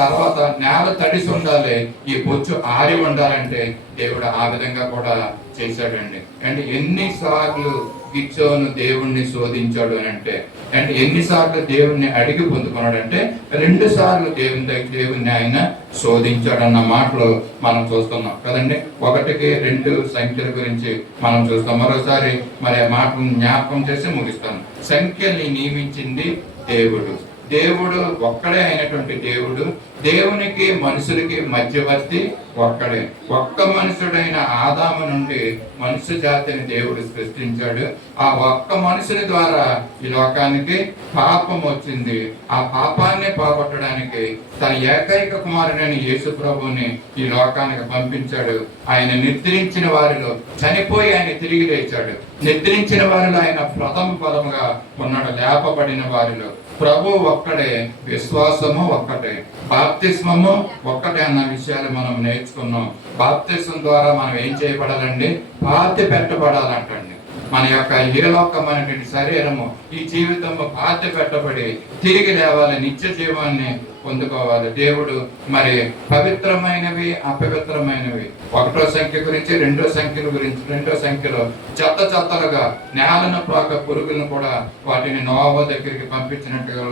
తర్వాత నేల తడిసి ఉండాలి, ఈ బొచ్చు ఆరి ఉండాలంటే దేవుడు ఆ విధంగా కూడా చేశాడండి. అండ్ ఎన్నిసార్లు గిద్యోను దేవుణ్ణి శోధించాడు అని అంటే, అండ్ ఎన్నిసార్లు దేవుణ్ణి అడిగి పొందుకున్నాడు అంటే 2 సార్లు దేవుణ్ణి ఆయన శోధించాడన్న మాటలు మనం చూస్తున్నాం కదండి. 1కి 2 సంఖ్యల గురించి మనం చూస్తాం. మరోసారి మరి ఆ మాటను జ్ఞాపకం చేసి ముగిస్తాను. సంఖ్యల్ని నియమించింది దేవుడు. దేవుడు ఒక్కడే అయినటువంటి దేవుడు. దేవునికి మనుషులకి మధ్యవర్తి ఒక్కడే. ఒక్క మనుషుడైన ఆదాము నుండి మనుష్య జాతిని దేవుడు సృష్టించాడు. ఆ ఒక్క మనుషుని ద్వారా ఈ లోకానికి పాపం వచ్చింది. ఆ పాపాన్ని పోగొట్టడానికి తన ఏకైక కుమారుడైన యేసు ప్రభువుని ఈ లోకానికి పంపించాడు. ఆయన నిద్రించిన వారిలో చనిపోయి ఆయన తిరిగి లేచాడు. నిద్రించిన వారిలో ఆయన ప్రథమ పదముగా ఉన్నాడు. లేపబడిన వారిలో ప్రభు ఒక్కడే, విశ్వాసము ఒక్కటే, బాప్తిస్మము ఒక్కటే అన్న విషయాలు మనం నేర్చుకున్నాం. బాప్తిస్మం ద్వారా మనం ఏం చేయబడాలండి? పాతి పెట్టబడాలంటండి. మన యొక్క ఇహలోకమైనటువంటి శరీరము, ఈ జీవితము పాతి పెట్టబడి తిరిగి లేవాలి, నిత్య జీవాన్ని పొందుకోవాలి. దేవుడు మరి పవిత్రమైనవి, అపవిత్రమైనవి, 1వ సంఖ్య గురించి 2వ సంఖ్యల గురించి 2వ సంఖ్యలో చెత్తలుగా నేలను పాక పురుగులను కూడా వాటిని నోవా దగ్గరికి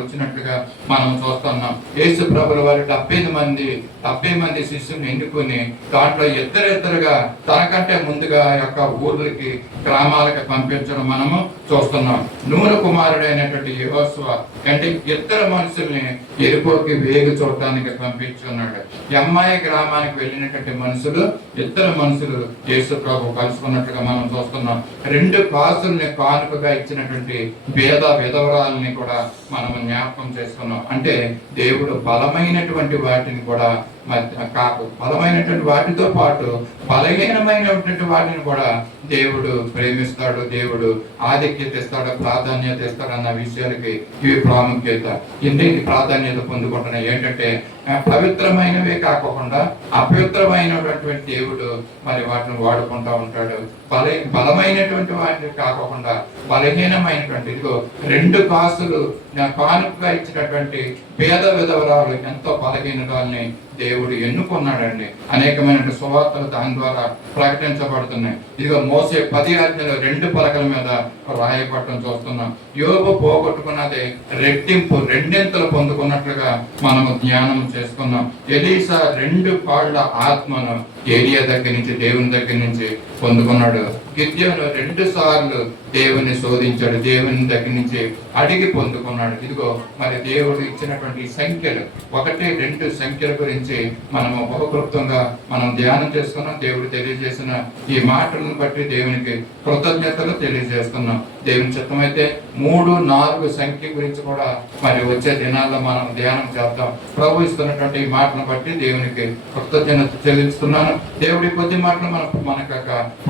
వచ్చినట్టుగా మనం చూస్తున్నాం. యేసు ప్రభుల వారు 70 మంది శిష్యుని ఎన్నుకొని దాంట్లో ఇద్దరుగా తనకంటే ముందుగా యొక్క ఊర్లకి, గ్రామాలకి పంపించడం మనము చూస్తున్నాం. నూనె కుమారుడైనటువంటి యెహోషువ అంటే 2 మనుషుల్ని ఎరుకోకి వేగు చూడటానికి పంపించున్నాడు. అమ్మాయి గ్రామానికి వెళ్ళినటువంటి మనుషులు 2 మనుషులు యేసు ప్రభు కలుసుకున్నట్టుగా మనం చూస్తున్నాం. 2 కాసుల్ని కానుకగా ఇచ్చినటువంటి విధవరాలని కూడా మనం జ్ఞాపకం చేసుకున్నాం. అంటే దేవుడు బలమైనటువంటి వాటిని కూడా బలమైనటువంటి వాటితో పాటు బలహీనమైనటువంటి వాటిని కూడా దేవుడు ప్రేమిస్తాడు. దేవుడు ఆధిక్యత ఇస్తాడు, ప్రాధాన్యత ఇస్తాడు అన్న విషయాలకి ఇవి ప్రాముఖ్యత. ఎన్ని ప్రాధాన్యత పొందుకుంటున్నాయి ఏంటంటే పవిత్రమైనవే కాకుండా అపవిత్రమైనటువంటి దేవుడు మరి వాటిని వాడుకుంటూ ఉంటాడు. బలమైనటువంటి వాటిని కాకుండా బలహీనమైనటువంటి, ఇదిగో 2 కాసులు కానుకగా ఇచ్చినటువంటి పేద విధవరాలు ఎంతో బలహీనరాల్ని దేవుడు ఎన్నుకున్నాడండి. అనేకమైన సువార్తలు దాని ద్వారా ప్రకటించబడుతున్నాయి. ఇదిగో మోసే 10 ఆజ్ఞలు 2 పలకల మీద రాయబడటం చూస్తున్నాం. యోబు పోగొట్టుకున్నది రెట్టింపు, 2 పొందుకున్నట్లుగా మనము జ్ఞానం చేసుకున్నాం. ఎలీసా 2 కాళ్ళ ఆత్మను ఏలియా దగ్గర నుంచి, దేవుని దగ్గర నుంచి పొందుకున్నాడు. గిద్యోను 2 సార్లు దేవుని శోధించాడు, దేవుని దగ్గర నుంచి అడిగి పొందుకున్నాడు. ఇదిగో మరి దేవుడు ఇచ్చినటువంటి సంఖ్యలు 1, 2 సంఖ్యల గురించి మనము బహుక్లుప్తంగా మనం ధ్యానం చేసుకున్నాం. దేవుడు తెలియజేసిన ఈ మాటలను బట్టి దేవునికి కృతజ్ఞతలు తెలియజేస్తున్నాం. దేవుని చిత్తమైతే 3, 4 సంఖ్య గురించి కూడా మరి వచ్చే దినాల్లో మనం ధ్యానం చేద్దాం. ప్రభు ఇస్తున్నటువంటి ఈ మాటలను బట్టి దేవునికి కృతజ్ఞత చెల్లిస్తున్నాను. దేవుడి కొద్ది మాటలు మనకు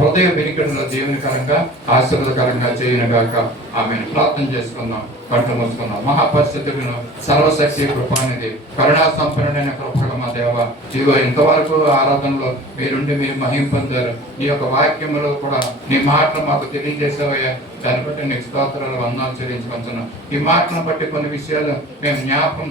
హృదయ వినికిడిలో దేవునికరంగా ఆశీర్వాదకరంగా చేయనుగాక. ఆమెను ప్రార్థన చేసుకుందాం, కట్టు మూసుకుందాం. మహాపరిస్థితులను సర్వశక్తి కృపానిది, కరుణా సంపన్నుడైన కృపగల మా దేవ, ఇదిగో ఇంతవరకు ఆరాధనలో మీరుండి మీరు మహిమ పొందారు. నీ యొక్క వాక్యములో కూడా నీ మాటలు మాకు తెలియజేసావయ్యా. దాన్ని బట్టి నీకు స్తోత్రాలు వందనాలు చెల్లించుకుంటున్నాం. ఈ మాటను బట్టి కొన్ని విషయాలు మేము జ్ఞాపకం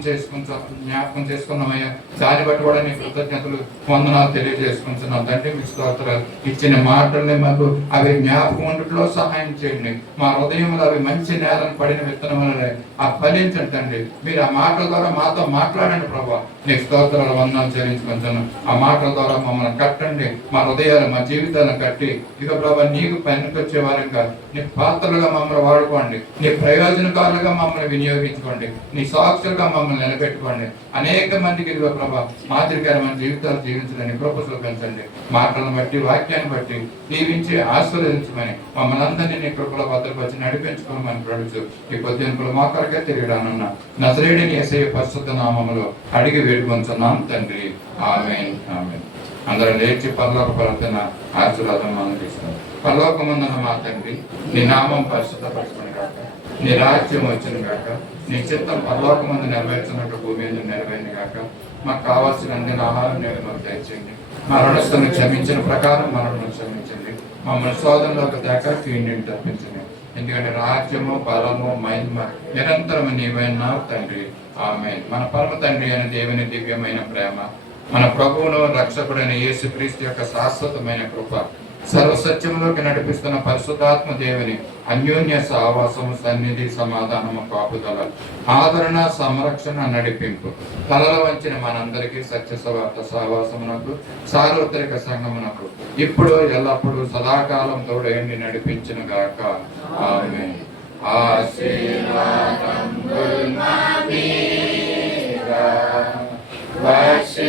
చేసుకున్నామయ్యా. దాన్ని బట్టి కూడా నీ కృతజ్ఞతలు వందనాలు తెలియజేసుకుంటున్నాం. తండ్రి మీకు స్తోత్రాలు. ఇచ్చిన మాటల్ని మాకు అవి జ్ఞాపకం ఉండట్లో సహాయం చేయండి. మా హృదయంలో అవి మంచి నేలను పడిన విత్తనములనే ఆ ఫలించండి తండ్రి. మీరు ఆ మాటల ద్వారా మాతో మాట్లాడండి ప్రభా. నీకు స్తోత్రాలు వందనాలు చెల్లించుకుంటున్నాం. ఆ మాటల ద్వారా మమ్మల్ని కట్టండి, మా హృదయాలు మా జీవితాలను కట్టి ఇక ప్రభా నీకు పనికొచ్చే వారంగా నీ పాత్రలుగా మమ్మల్ని వాడుకోండి. నీ ప్రయోజనకారులుగా మమ్మల్ని వినియోగించుకోండి. నీ సాక్షులుగా మమ్మల్ని నిలబెట్టుకోండి. అనేక మందికి ఇదిగో ప్రభా మాదిరికరమైన జీవితాలు జీవించడానికి కృప చూపించండి. మాటలను బట్టి వాక్యాన్ని బట్టి దీవించి ఆశీర్వదించమని మమ్మల్ని అందరినీ నీ కృపలో భద్రపరిచి నడిపించుకోమని ప్రడుచు ఈ కొద్దింపులు మోకరిగా తిరిగిడానన్న నజరేయుని యేసయ్య పరిశుద్ధ నామములో అడిగి వేడుకొంచున్నాం తండ్రి. ఆమేన్ ఆమేన్. అందరూ లేచి పరలోక ప్రార్థన ఆశీర్వాదం మనం తీసుకుంటాం. పరలోకమందున్న మా తండ్రి, నీ నామం పరిశుద్ధపరచుకుని కాక, నీ రాజ్యం వచ్చిన కాక, నీ చిత్తం పరలోకమందు నెరవేర్చినట్టు భూమి మీద నెరవేరింది కాక, మాకు కావాల్సిన అన్ని ఆహారం నేడు మాకు దయచేయండి. మా రుణస్తులను క్షమించిన ప్రకారం మనల్ని క్షమించండి. మమ్మల్ని శోధనలోకి తేక కీడిని తప్పించండి. ఎందుకంటే రాజ్యము బలము మహిమ నిరంతరము నీవైనావు తండ్రి. ఆమేన్. మన పరమ తండ్రి అయిన దేవుని దివ్యమైన ప్రేమ, మన ప్రభువును రక్షకుడైన యేసుక్రీస్తు యొక్క శాశ్వతమైన కృప, సర్వసత్యంలోకి నడిపిస్తున్న పరిశుద్ధాత్మ దేవుని అన్యోన్య సహవాసము, సన్నిధి, సమాధానము, కాపుదల, ఆదరణ, సంరక్షణ, నడిపింపు తలల వంచిన మనందరికీ సత్యసవార్త సహవాసమునకు, సార్వత్రిక సంఘమునకు ఇప్పుడు ఎల్లప్పుడూ సదాకాలం తోడేండి నడిపించిన గాక. ఆమేన్. ఆశీర్వాదముల్ మామీరా వర్షింపచేయుమీశా,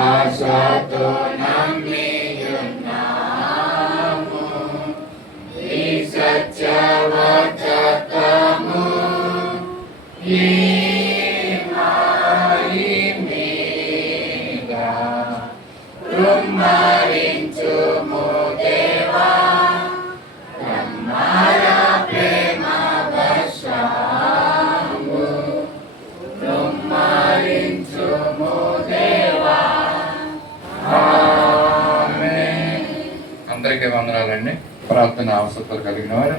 ఆశతో నమ్మియున్నాము ఈ సత్యవచనము, ఈ మాయి మీద కృమ్మరించుము దేవా, కమ్మల ప్రేమ వర్షము కృమ్మరించుము దేవా. ఆమేన్. అందరికీ వందనాలండి. ప్రార్థన అవసరం కలిగిన వారు